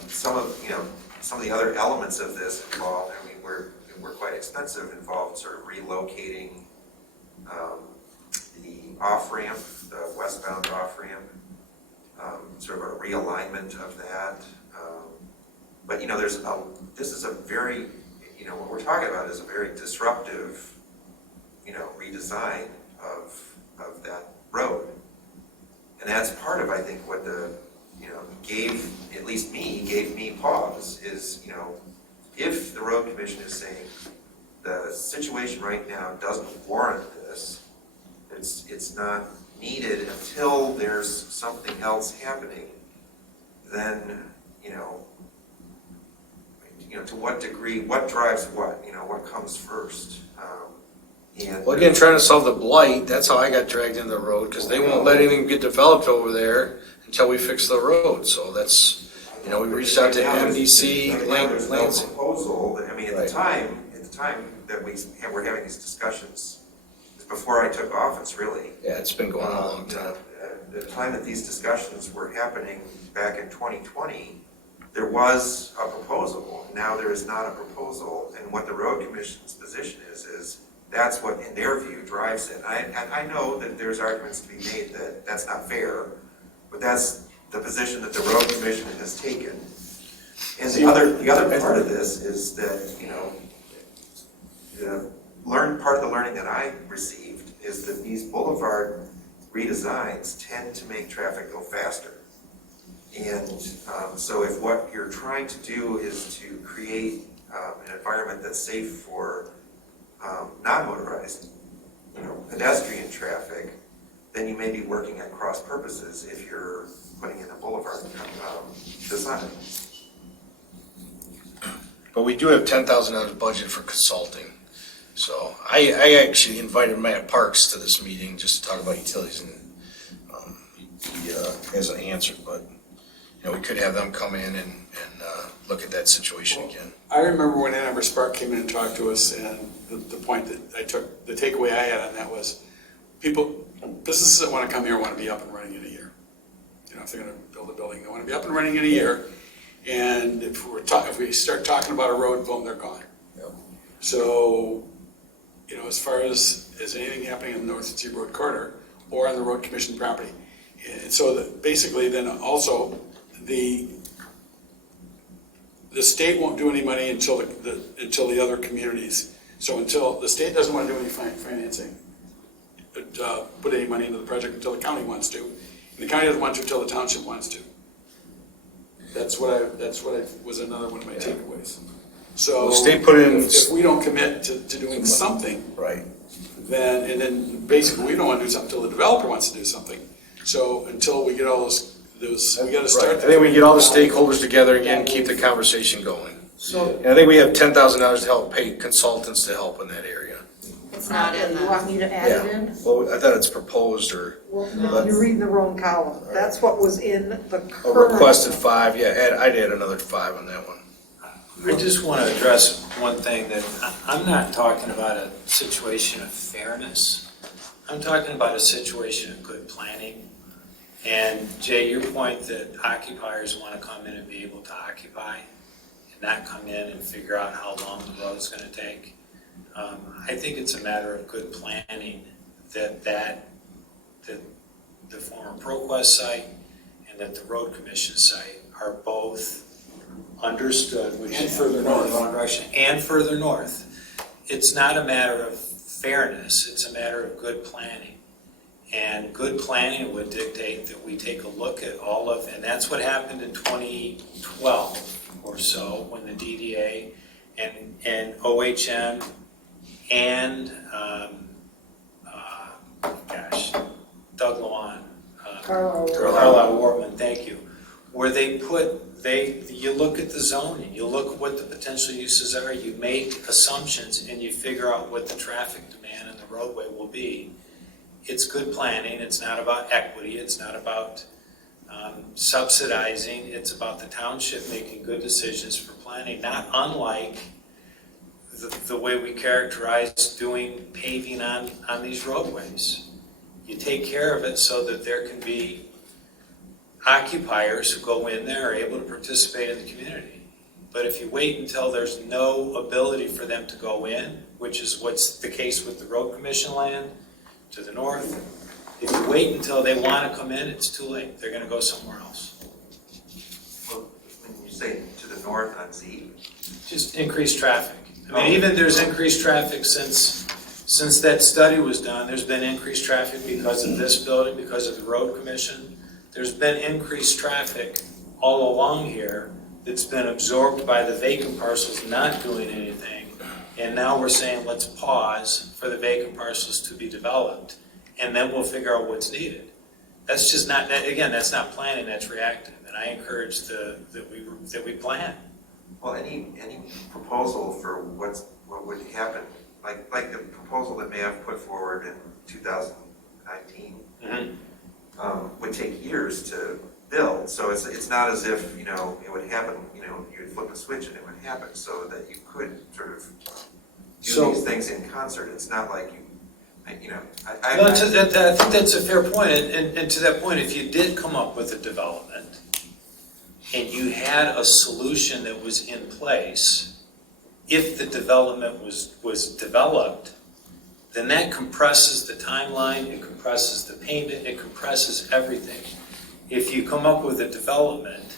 some of the other elements of this involved, were quite expensive, involved sort of relocating the off-ramp, the westbound off-ramp, sort of a realignment of that. But this is a very, you know, what we're talking about is a very disruptive, you know, redesign of that road. And that's part of, I think, what you know, gave me pause is, you know, if the road commission is saying the situation right now doesn't warrant this, it's not needed until there's something else happening, then, you know, to what degree, what drives what, you know, what comes first? And Well, again, trying to solve the blight, that's how I got dragged into the road, because they won't let anything get developed over there until we fix the road, so that's, you know, we reached out to MDC, There's no Lansing. proposal, I mean, at the time that we're having these discussions, it's before I took office, really. Yeah, it's been going on a long time. The time that these discussions were happening back in 2020, there was a proposal. Now there is not a proposal, and what the road commission's position is that's what, in their view, drives it. I know that there's arguments to be made that that's not fair, but that's the position that the road commission has taken. And the other part of this is that, you know, part of the learning that I received is that these boulevard redesigns tend to make traffic go faster. And so if what you're trying to do is to create an environment that's safe for non-motorized, you know, pedestrian traffic, then you may be working at cross purposes if you're putting in a boulevard design. But we do have $10,000 budget for consulting. So I actually invited Matt Parks to this meeting just to talk about utilities, and he hasn't answered, but you know, we could have them come in and look at that situation again. I remember when Ann Arbor Spark came in and talked to us, and the point that I took, the takeaway I had on that was, businesses that want to come here want to be up and running in a year. You know, if they're going to build a building, they want to be up and running in a year. And if we start talking about a road, boom, they're gone. Yep. So, you know, as far as anything happening in the North Sea Road corridor or on the road commission property, and so that basically then also the state won't do any money until the other communities. So until the state doesn't want to do any financing, put any money into the project until the county wants to, and the county doesn't want to until the township wants to. That's what was another one of my takeaways. So Well, the state put in- if we don't commit to doing something, Right. then basically we don't want to do something until the developer wants to do something. So until we get all those we got to start. I think we get all the stakeholders together again, keep the conversation going. So, And I think we have $10,000 to help pay consultants to help in that area. It's not in you want the, me to add it in? Well, I thought it's proposed or Well, no, you're reading the wrong column. That's what was in the a current. requested 5. Yeah, I'd add another 5 on that one. I just want to address one thing, that I'm not talking about a situation of fairness. I'm talking about a situation of good planning. And Jay, your point that occupiers want to come in and be able to occupy and not come in and figure out how long the road's going to take. I think it's a matter of good planning that the former ProQuest site and that the road commission site are both understood, which And is further north. wrong direction, and further north. It's not a matter of fairness, it's a matter of good planning. And good planning would dictate that we take a look at all of, and that's what happened in 2012 or so, when the DDA and OHM and, Doug Lawan, Carlisle Warman, thank you, where you look at the zoning, you look at what the potential uses are, you make assumptions, and you figure out what the traffic demand in the roadway will be. It's good planning, it's not about equity, it's not about subsidizing, it's about the township making good decisions for planning, not unlike the way we characterize doing paving on these roadways. You take care of it so that there can be occupiers who go in there are able to participate in the community. But if you wait until there's no ability for them to go in, which is what's the case with the road commission land to the north, if you wait until they want to come in, it's too late. They're going to go somewhere else. Well, when you say to the north on Z, Just increase traffic. I mean, even there's increased traffic since that study was done, there's been increased traffic because of this building, because of the road commission. There's been increased traffic all along here that's been absorbed by the vacant parcels not doing anything. And now we're saying, let's pause for the vacant parcels to be developed, and then we'll figure out what's needed. That's just not, again, that's not planning, that's reactive, and I encourage that we plan. Well, any proposal for what would happen, like the proposal that Mav put forward in 2019, would take years to build. So it's not as if, it would happen, you'd flip a switch and it would happen, so that you could sort of do these things in concert. It's not like I think that's a fair point. And to that point, if you did come up with a development and you had a solution that was in place, if the development was developed, then that compresses the timeline, it compresses the payment, it compresses everything. If you come up with a development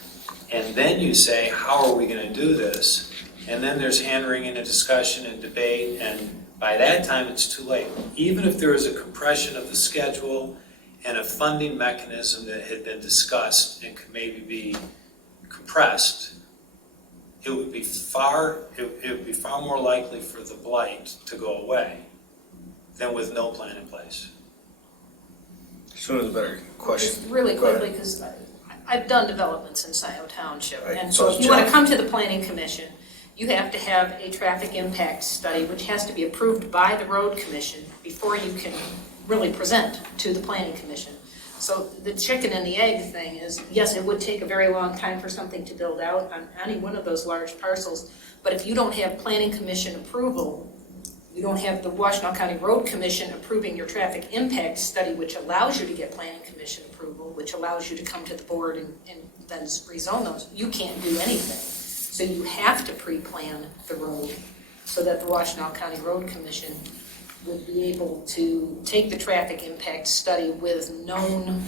and then you say, how are we gonna do this? And then there's hand-wringing and discussion and debate, and by that time it's too late. Even if there is a compression of the schedule and a funding mechanism that had been discussed and could maybe be compressed, it would be far more likely for the blight to go away than with no plan in place. Sooner the better. Question. Just really quickly, because I've done developments in Scio Township, Right. and So so if you want to come to the planning commission, you have to have a traffic impact study, which has to be approved by the road commission before you can really present to the planning commission. So the chicken and the egg thing is, yes, it would take a very long time for something to build out on any one of those large parcels, but if you don't have planning commission approval, you don't have the Washtenaw County Road Commission approving your traffic impact study, which allows you to get planning commission approval, which allows you to come to the board and then rezone those, you can't do anything. So you have to pre-plan the road so that the Washtenaw County Road Commission would be able to take the traffic impact study with known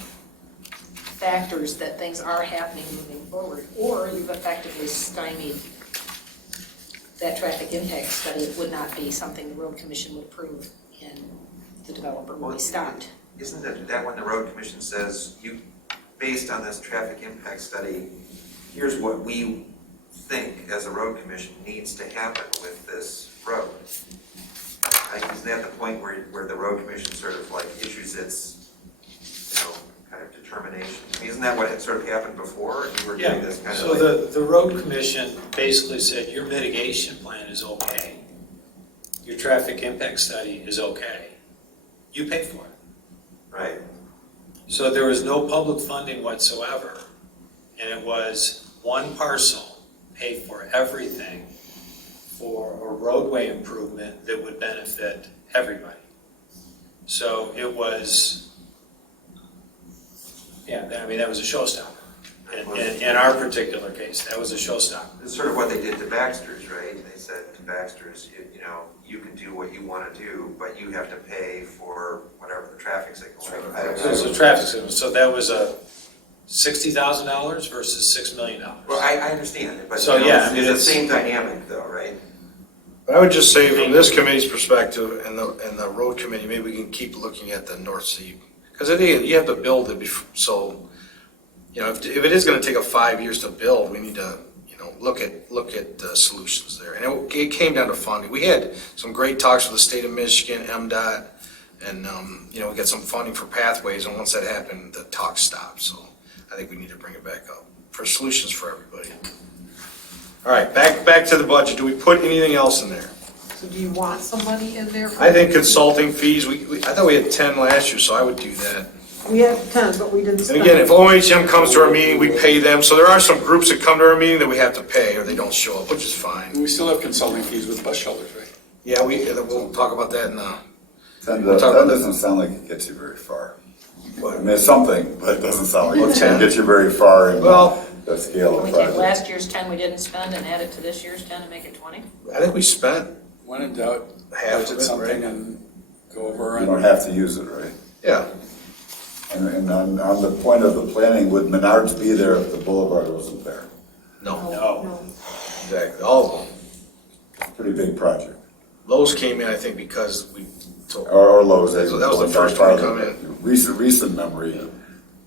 factors that things are happening moving forward, or you've effectively stymied that traffic impact study. It would not be something the road commission would approve, and the developer would be stopped. Isn't that when the road commission says, based on this traffic impact study, here's what we think as a road commission needs to happen with this road? Isn't that the point where the road commission sort of like issues its, kind of determination? I mean, isn't that what had sort of happened before? You were doing this kind so of the road commission basically said your mitigation plan is okay. Your traffic impact study is okay. You pay for it. Right. So there was no public funding whatsoever, and it was one parcel paid for everything for a roadway improvement that would benefit everybody. So it was, that was a showstopper. In our particular case, that was a showstopper. It's sort of what they did to Baxter's, right? They said to Baxter's, you can do what you want to do, but you have to pay for whatever the traffic signal. So it was a traffic signal. So that was a $60,000 versus $6 million. Well, I understand it, but So, yeah, it's the same dynamic though, right? But I would just say from this committee's perspective and the road committee, maybe we can keep looking at the North Sea. Because you have to build it before, so, if it is gonna take 5 years to build, we need to, look at the solutions there. And it came down to funding. We had some great talks with the state of Michigan, MDOT, and, we got some funding for pathways, and once that happened, the talk stopped. So I think we need to bring it back up for solutions for everybody. All right, back to the budget. Do we put anything else in there? So do you want some money in there? I think consulting fees, I thought we had 10 last year, so I would do that. We had 10, but we didn't And spend. again, if OHM comes to our meeting, we pay them. So there are some groups that come to our meeting that we have to pay or they don't show up, which is fine. We still have consulting fees with bus shelters, right? Yeah, we'll talk about that in That We'll talk about doesn't sound like it gets you very far. I mean, it's something, but it doesn't sound like Well, it 10. gets you very far in Well, the scale Can of we take project. last year's 10 we didn't spend and add it to this year's 10 and make it 20? I think we spent When in doubt, half of budget it, something right? and go over You don't and. have to use it, right? Yeah. And on the point of the planning, would Menards be there if the boulevard wasn't there? No, No. exactly. All of them. pretty big project. Lowe's came in, I think, because we told, Or Lowe's. That was the first one to come in. Recent memory,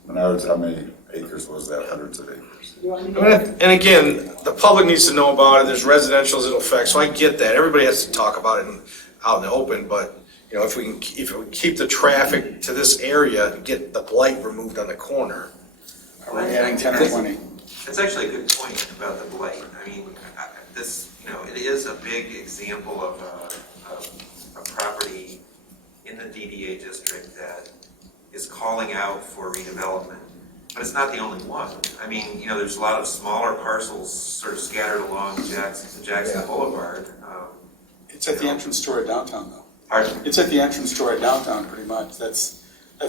when I was, how many acres was that? Hundreds of acres. and again, the public needs to know about it, there's residentials it'll affect, so I get that, everybody has to talk about it out in the open, but, you know, if we keep the traffic to this area, and get the blight removed on the corner. Are we adding 10 or 20? That's actually a good point about the blight. I mean, this, you know, it is a big example of a property in the DDA district that is calling out for redevelopment. But it's not the only one. I mean, you know, there's a lot of smaller parcels sort of scattered along Jackson Boulevard. It's at the entrance to our downtown, though. Pardon? It's at the entrance to our downtown, pretty much. That's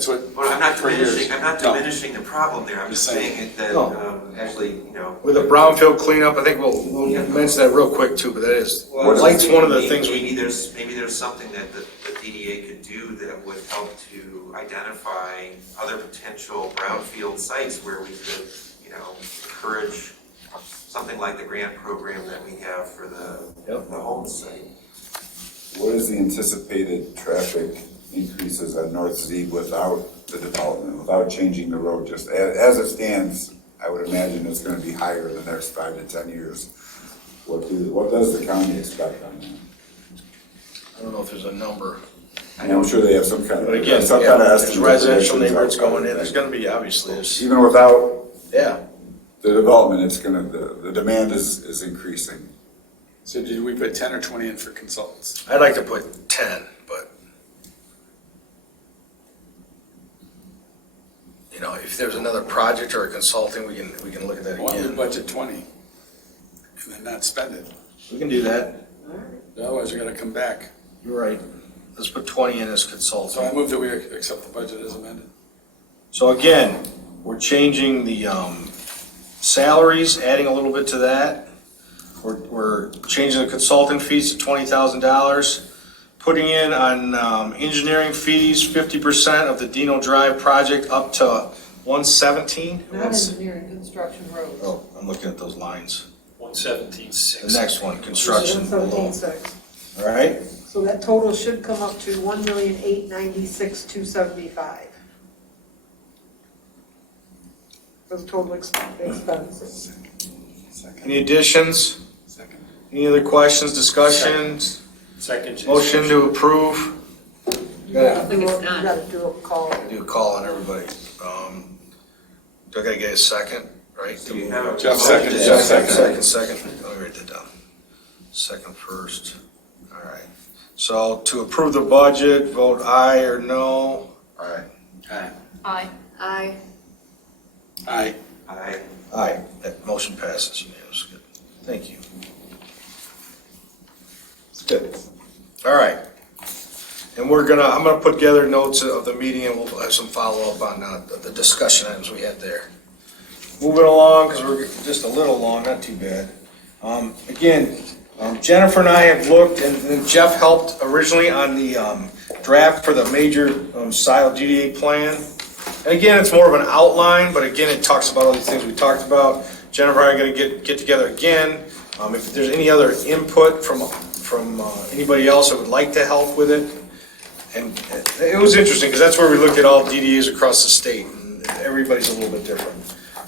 what. Well, I'm not for years. diminishing the problem there. I'm just saying that, No. actually, you know. With a brownfield cleanup, I think we'll mention that real quick too, but that is, blight's one of the things we. Maybe there's something that the DDA could do that would help to identify other potential brownfield sites where we could, you know, encourage something like the grant program that we have for the home site. What is the anticipated traffic increases on North Z without the development, without changing the road? Just as it stands, I would imagine it's gonna be higher in the next 5 to 10 years. What does the county expect on that? I don't know if there's a number. I'm sure they have some kind of. But again, some yeah, kind of there's estimate. residential neighborhoods going in, there's gonna be, obviously, there's, Even without yeah. the development, it's gonna, the demand is increasing. So did we put 10 or 20 in for consultants? I'd like to put 10, but, you know, if there's another project or a consulting, we can look at that Why don't we again. budget 20 and then not spend it? We can do that, Otherwise, we're gonna come back. you're right. Let's put 20 in as So I consulting. move that we accept the budget as amended. So again, we're changing the salaries, adding a little bit to that. We're changing the consultant fees to $20,000. Putting in on engineering fees, 50% of the Dino Drive project up to 117. Not engineering, construction roads. Oh, I'm looking at those lines. 117.6. The next one, construction below. 117.6. All right? So that total should come up to 1,896,275. For the total expenses. Any additions? Second. Any other questions, discussions? Second. Jason. Motion to approve? You gotta think do it's a- done. You gotta do a call. Do a call on everybody. Do I gotta get a second, right? So you have a- Jeff second. Jeff second. Let me write that down. Second first. All right. So to approve the budget, vote aye or no. Aye. Aye. Aye. Aye. Aye. Aye. That motion passes unanimously. Good. Thank you. Good. All right. And I'm gonna put together notes of the meeting and we'll have some follow-up on the discussion items we had there. Moving along, because we're just a little long, not too bad. Again, Jennifer and I have looked, and Jeff helped originally on the draft for the major Scio DDA plan. And again, it's more of an outline, but again, it talks about all these things we talked about. Jennifer and I are gonna get together again. If there's any other input from anybody else that would like to help with it. And it was interesting, because that's where we look at all DDAs across the state, and everybody's a little bit different.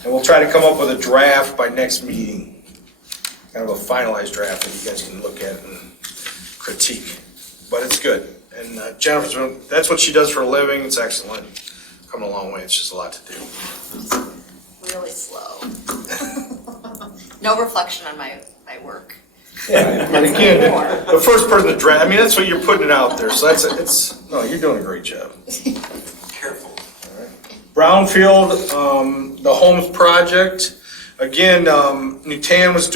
And we'll try to come up with a draft by next meeting, kind of a finalized draft that you guys can look at and critique. But it's good. And that's what she does for a living. It's excellent. Coming a long way. It's just a lot to do. Really slow. No reflection on my work. Yeah, and again, the first person to draft, that's what you're putting it out there. So you're doing a great job. Careful. Brownfield, the Homes project. Again, Nutan was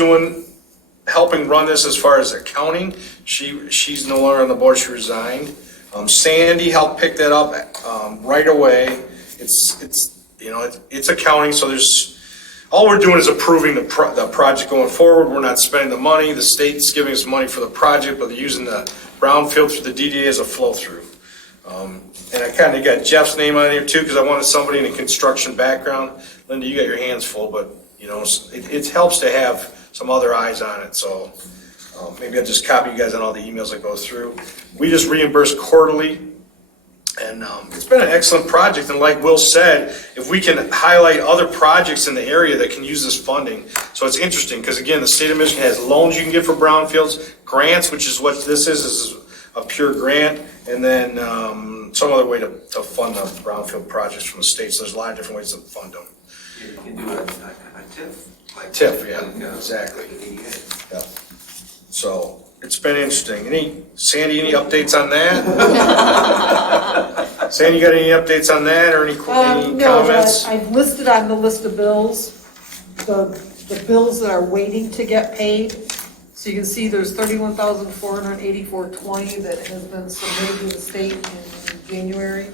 helping run this as far as accounting. She's no longer on the board, she resigned. Sandy helped pick that up right away. It's accounting, so all we're doing is approving the project going forward. We're not spending the money. The state's giving us money for the project, but they're using the brownfield for the DDA as a flow-through. And I kind of got Jeff's name on here too, because I wanted somebody in a construction background. Linda, you got your hands full, but it helps to have some other eyes on it. So Maybe I'll just copy you guys on all the emails that go through. We just reimburse quarterly, and it's been an excellent project. And like Will said, if we can highlight other projects in the area that can use this funding, so it's interesting because again, the state of Michigan has loans you can get for brownfields, grants, which is what this is a pure grant, and then some other way to fund the brownfield projects from the state. So there's a lot of different ways to fund them. You can do a TIF. Like TIF, yeah, like, exactly. like the DDA. Yeah. So it's been interesting. Sandy, any updates on that? Sandy, you got any updates on that or any No, comments? but I've listed on the list of bills, the bills that are waiting to get paid. So you can see there's $31,484.20 that has been submitted to the state in January.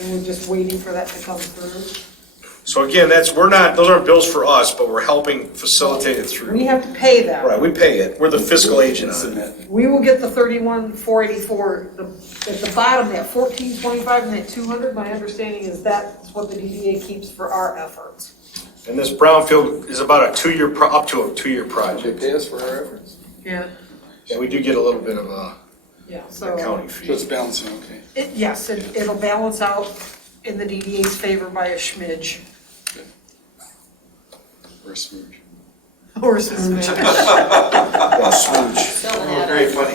And we're just waiting for that to come through. So again, those aren't bills for us, but we're helping facilitate it We through. have to pay them. Right, we pay it. We're the fiscal agent on it. Submit. We will get the $31,484, at the bottom, that $14.25 and that $200, my understanding is that's what the DDA keeps for our efforts. And this brownfield is about up to a 2-year They project. pay us for our efforts. Yeah. Yeah, we do get a little bit of a Yeah, so, accounting So it's fee. balancing, okay. yes, it'll balance out in the DDA's favor by a smidge. Or a smooch. Or a smidge. Yeah, smooch. Still an Oh, add-on. very funny.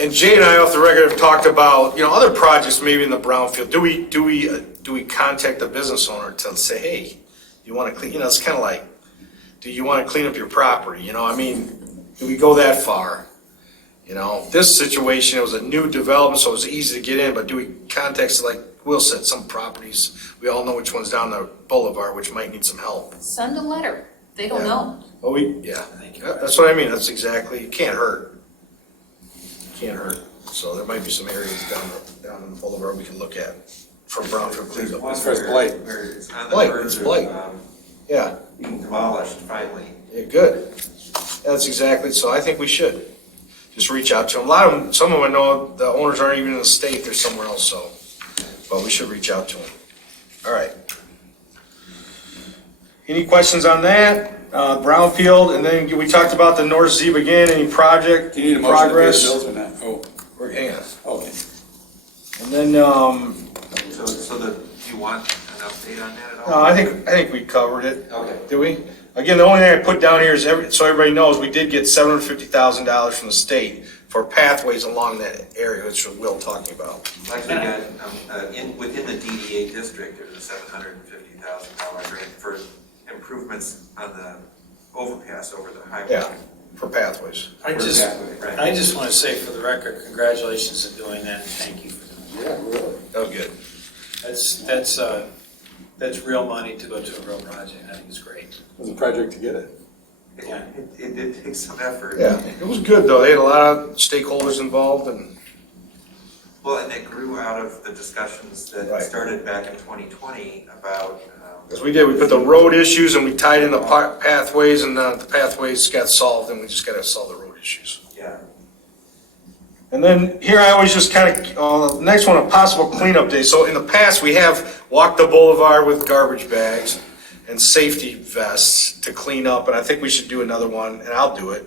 And Jay and I off the record have talked about, other projects maybe in the brownfield. Do we contact the business owner to say, hey, you want to clean, it's kind of like, do you want to clean up your property? Do we go that far? This situation, it was a new development, so it was easy to get in, but do we contact, like Will said, some properties, we all know which one's down the boulevard, which might need some help. Send a letter. They don't Yeah. know. Oh, that's what I mean, that's exactly, it can't hurt. Can't hurt. So there might be some areas down the boulevard we can look at for brownfield There's cleanup. one As far as blight. where it's on the Blight, verge it's of, blight. Yeah, being demolished finally. yeah, good. That's exactly, so I think we should just reach out to them. A lot of them, some of them I know the owners aren't even in the state, they're somewhere else, so, but we should reach out to them. All right. Any questions on that? Brownfield, and then we talked about the North Zeeb again, any project, Do you need a motion to pay the progress? bills or not? Oh, Hang on. okay. And then, So do you want an update on that at all? no, I think we covered it. Okay. Did we? Again, the only thing I put down here is so everybody knows, we did get $750,000 from the state for pathways along that area, which Will talking about. Actually, got, within the DDA district, there's a $750,000 grant for improvements on the overpass over the highway. Yeah, for pathways. I For just, that way, right. I just want to say for the record, congratulations on doing that, and thank you for doing Yeah, really. Oh, good. that. That's real money to go to a real project, I think it's great. It was a project to get it. Yeah, it did take some effort. Yeah, it was good though. They had a lot of stakeholders involved and, Well, and it grew out of the discussions that Right. started back in 2020 about, as we did, we put the road issues and we tied in the pathways and the pathways got solved and we just gotta solve the road issues. yeah, And then here I always just kind of, the next one, a possible cleanup day. So in the past, we have walked the boulevard with garbage bags and safety vests to clean up, and I think we should do another one, and I'll do it,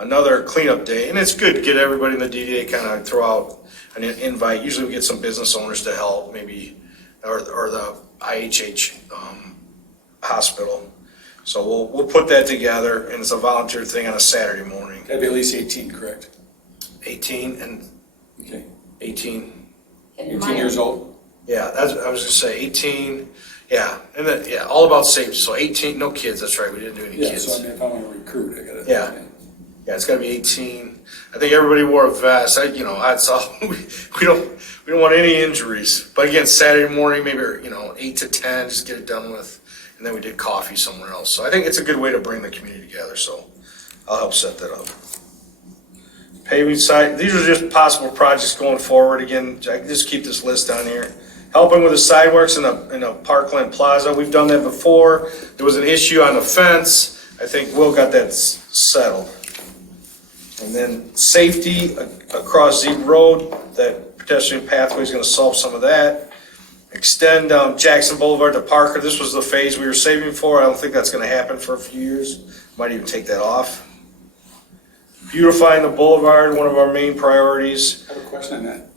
another cleanup day. And it's good to get everybody in the DDA kind of throw out an invite. Usually we get some business owners to help, maybe, or the IHH hospital. So we'll put that together, and it's a volunteer thing on a Saturday morning. Gotta be at least 18, correct? 18 and Okay. 18. 18 years old? Yeah, I was gonna say 18, yeah, and then, yeah, all about safety, so 18, no kids, that's right, we didn't do any Yeah, kids. so I mean, if I want to recruit, I gotta. Yeah. Yeah, it's gotta be 18. I think everybody wore a vest, that's all, we don't want any injuries. But again, Saturday morning, maybe, 8 to 10, just get it done with, and then we did coffee somewhere else. So I think it's a good way to bring the community together, so I'll help set that up. Paving site, these are just possible projects going forward. Again, I can just keep this list down here. Helping with the sidewalks in a Parkland Plaza, we've done that before. There was an issue on the fence. I think Will got that settled. And then safety across Zebra Road, that pedestrian pathway is gonna solve some of that. Extend Jackson Boulevard to Parker. This was the phase we were saving for. I don't think that's gonna happen for a few years. Might even take that off. Beautifying the boulevard, one of our main priorities. I have a question on that.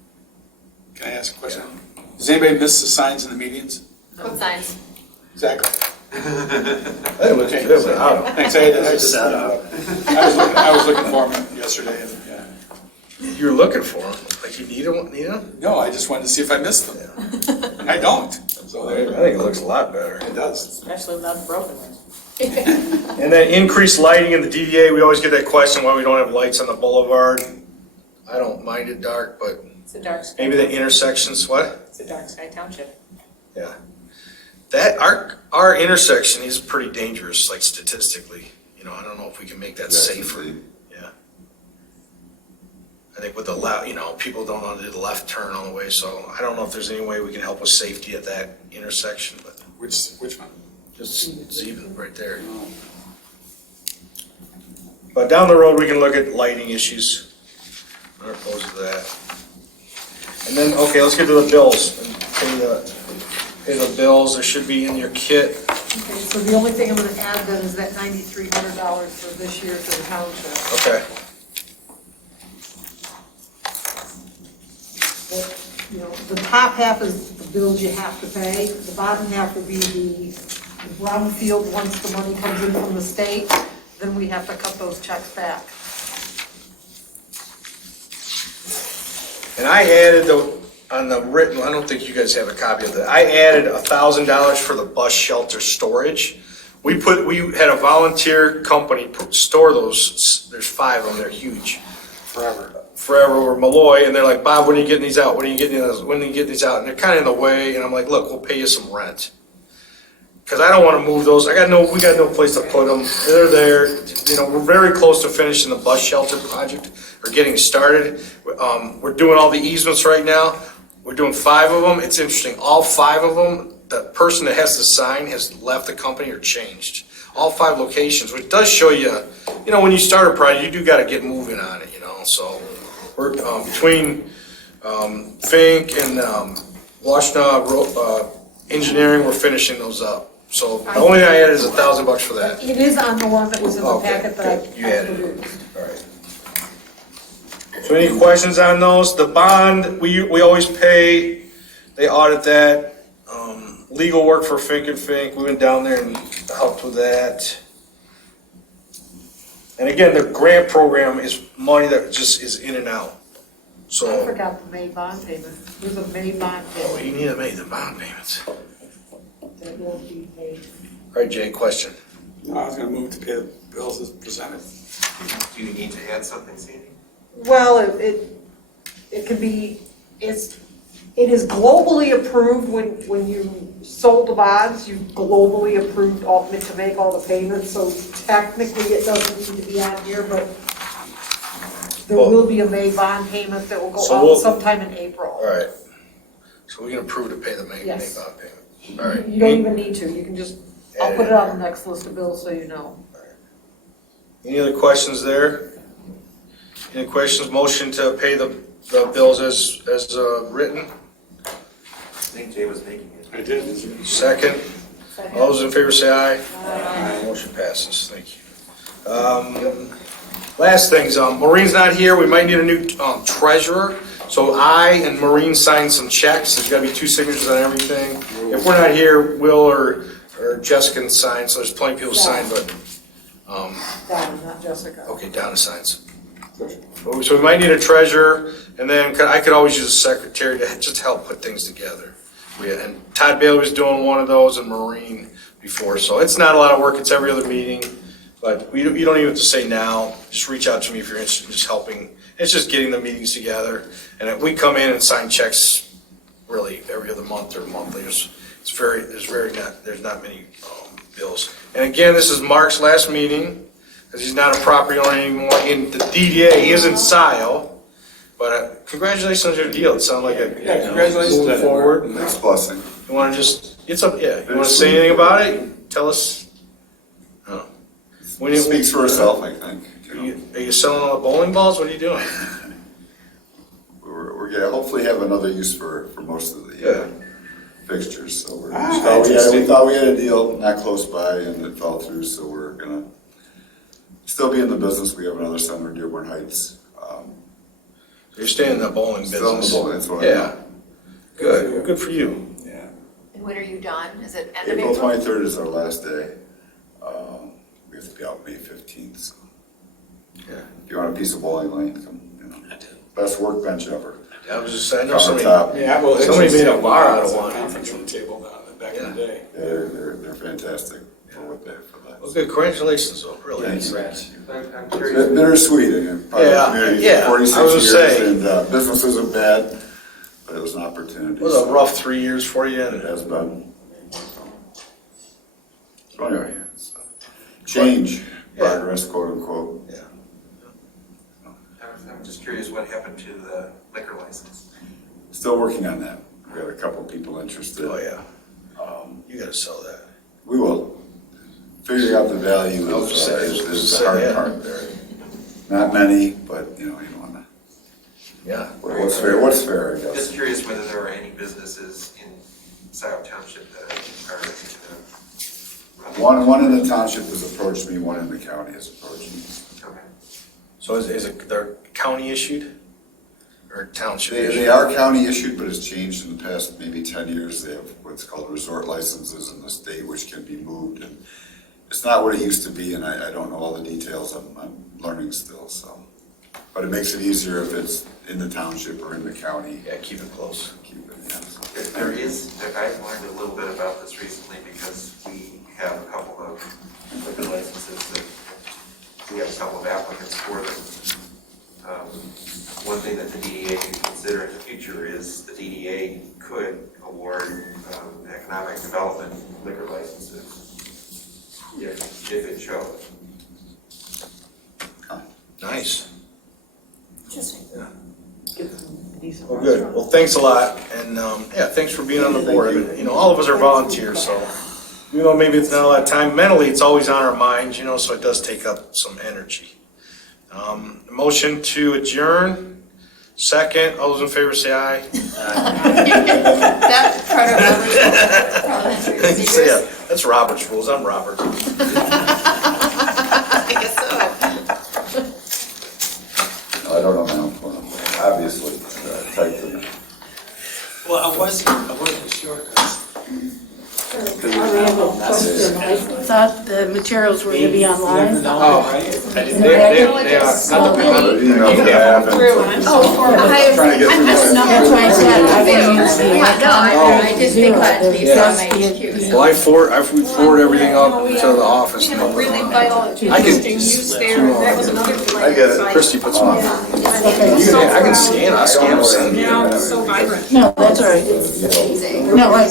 Can I ask a question? Does anybody miss the signs in the medians? What signs? Exactly. I think it looks good without them. Thanks, I was looking for them yesterday, and, yeah. You were looking for them, like you need them? No, I just wanted to see if I missed them. And I don't, so there you I go. think it looks a lot better. It does. Especially without the broken ones. And then increased lighting in the DDA, we always get that question why we don't have lights on the boulevard. I don't mind it dark, but It's a dark sky. maybe the intersections, what? It's a dark sky township. Yeah. That, our intersection is pretty dangerous, like statistically. You know, I don't know if we can make that safer. Yeah. I think with the left, you know, people don't want to do the left turn on the way, so I don't know if there's any way we can help with safety at that intersection, but Which one? just Zeeman right there. But down the road, we can look at lighting issues. I'm not opposed to that. And then, okay, let's get to the bills. And pay the bills, they should be in your kit. Okay, so the only thing I'm gonna add then is that $9,300 for this year for the township. Okay. You know, the top half is the bills you have to pay, the bottom half would be the brownfield, once the money comes in from the state, then we have to cut those checks back. And I added on the written, I don't think you guys have a copy of that. I added $1,000 for the bus shelter storage. We had a volunteer company store those, there's 5 of them, they're huge. Forever over Malloy, and they're like, Bob, when are you getting these out? When are you getting these out? And they're kind of in the way, and I'm like, look, we'll pay you some rent. Because I don't want to move those. We got no place to put them. They're there. You know, we're very close to finishing the bus shelter project, or getting started. We're doing all the easements right now. We're doing 5 of them. It's interesting. All 5 of them, the person that has to sign has left the company or changed. All 5 locations, which does show you, you know, when you start a project, you do got to get moving on it, you know. So we're between Fink and Washington Engineering, we're finishing those up. So the only thing I added is $1,000 for that. It is on the one that was in the Okay, packet that good. I You added it. produced. All right. So any questions on those? The bond, we always pay, they audit that. Legal work for Fink and Fink, we went down there and helped with that. And again, the grant program is money that just is in and out. I So, forgot the May bond payment. There's a May bond oh, payment you need to make the bond payments. All that will be paid. right, Jay, question? No, I was gonna move to pay the bills as presented. Do you need to add something, Sandy? Well, it can be, it is globally approved when you sold the bonds, you globally approved to make all the payments, so technically it doesn't need to be on here, but there will be a May bond payment that will go So we'll- out sometime in April. All right. So we can approve to pay the May Yes. bond payment. All right. You don't even need to, you can just, I'll put it on the next list of bills so you know. Any other questions there? Any questions? Motion to pay the bills as written? I think Jay was making it. I did. Second. All those in favor say aye. Aye. Motion passes. Thank you. Last things, Maureen's not here. We might need a new treasurer. So I and Maureen signed some checks. There's gotta be 2 signatures on everything. If we're not here, Will or Jessica can sign, so there's plenty of people to sign, but, Donna, not Jessica. okay, Donna signs. So we might need a treasurer, and then I could always use a secretary to just help put things together. And Todd Bailey was doing one of those, and Maureen before, so it's not a lot of work, it's every other meeting, but you don't even have to say now, just reach out to me if you're interested in just helping. It's just getting the meetings together, and if we come in and sign checks really every other month or monthly, there's not many bills. And again, this is Mark's last meeting, because he's not a property owner anymore in the DDA. He is in Scio, but congratulations on your deal. It sounded like a Yeah, congratulations. moving forward. Next blessing. You want to just, it's up, yeah, you want to say anything about it? Tell us. Oh. When It you, speaks for itself, I think. are you selling all the bowling balls? What are you doing? We're gonna hopefully have another use for most of the Yeah. fixtures, so we interesting. thought we had a deal not close by and it fell through, so we're gonna still be in the business. We have another center in Dearborn Heights. You're staying in the bowling business. Still in the bowling, that's what I Yeah, good, good for you. Yeah. And when are you done? Is it end of April April? 23rd is our last day. We have to be out May 15th, so. Yeah. If you want a piece of bowling lane, come, I do. best workbench ever. I was just saying, I know somebody, Countertop. Yeah, well, Somebody Hitchens made a had bar out of a one. Conference room table back in the day. Yeah, they're fantastic for what they're for that. well, good, congratulations though, really. Thanks. I'm It's curious, bittersweet, and part of the Yeah, community yeah, for I was 46 gonna years, say. and business isn't bad, but it was an opportunity. It was a rough 3 years for you, It and has been. So anyway, it's, change, progress, quote unquote. I'm just curious what happened to the liquor license? Still working on that. We got a couple people interested. oh yeah, you gotta sell that. We will. Figuring out the value I was is just the hard saying, yeah. part there. Not many, but you don't wanna, Yeah. what's fair, I guess. Just curious whether there are any businesses in Scio Township that are into One in the township has approached me, one in the county has approached me. okay. So is it, they're county issued? Or township They issued? are county issued, but it's changed in the past maybe 10 years. They have what's called resort licenses in the state, which can be moved. And it's not what it used to be, and I don't know all the details. I'm learning still, so. But it makes it easier if it's in the township or in the county. Yeah, keep it close. Keep it, yeah. There is, I've learned a little bit about this recently because we have a couple of liquor licenses that we have a couple of applicants for them. One thing that the DDA could consider in the future is the DDA could award economic development liquor licenses if it shows. Nice. Interesting. Well, good. Well, thanks a lot, and yeah, thanks for being on the board. I mean, all of us are volunteers, so maybe it's not a lot of time. Mentally, it's always on our minds, so it does take up some energy. Motion to adjourn. Second. All those in favor say aye. That's part of Robert's parliamentary procedures. Yeah, that's Robert's rules. I'm Robert. I guess so. I don't know now, obviously, typed in. Well, I wasn't sure, 'cause I thought the materials were going to be you online. never know, right? They are. Emails that happen. Trying to get through That's that. why I said I didn't use the Yeah, no, I just think that to be That's my the- excuse. Well, I forward everything up to the office. We have a really vital, I can- interesting use there, that was another thing. I get it. Christie puts them on. Okay. I can scan, I'll scan them, send them. Now, it's so vibrant. No, that's all right. No, I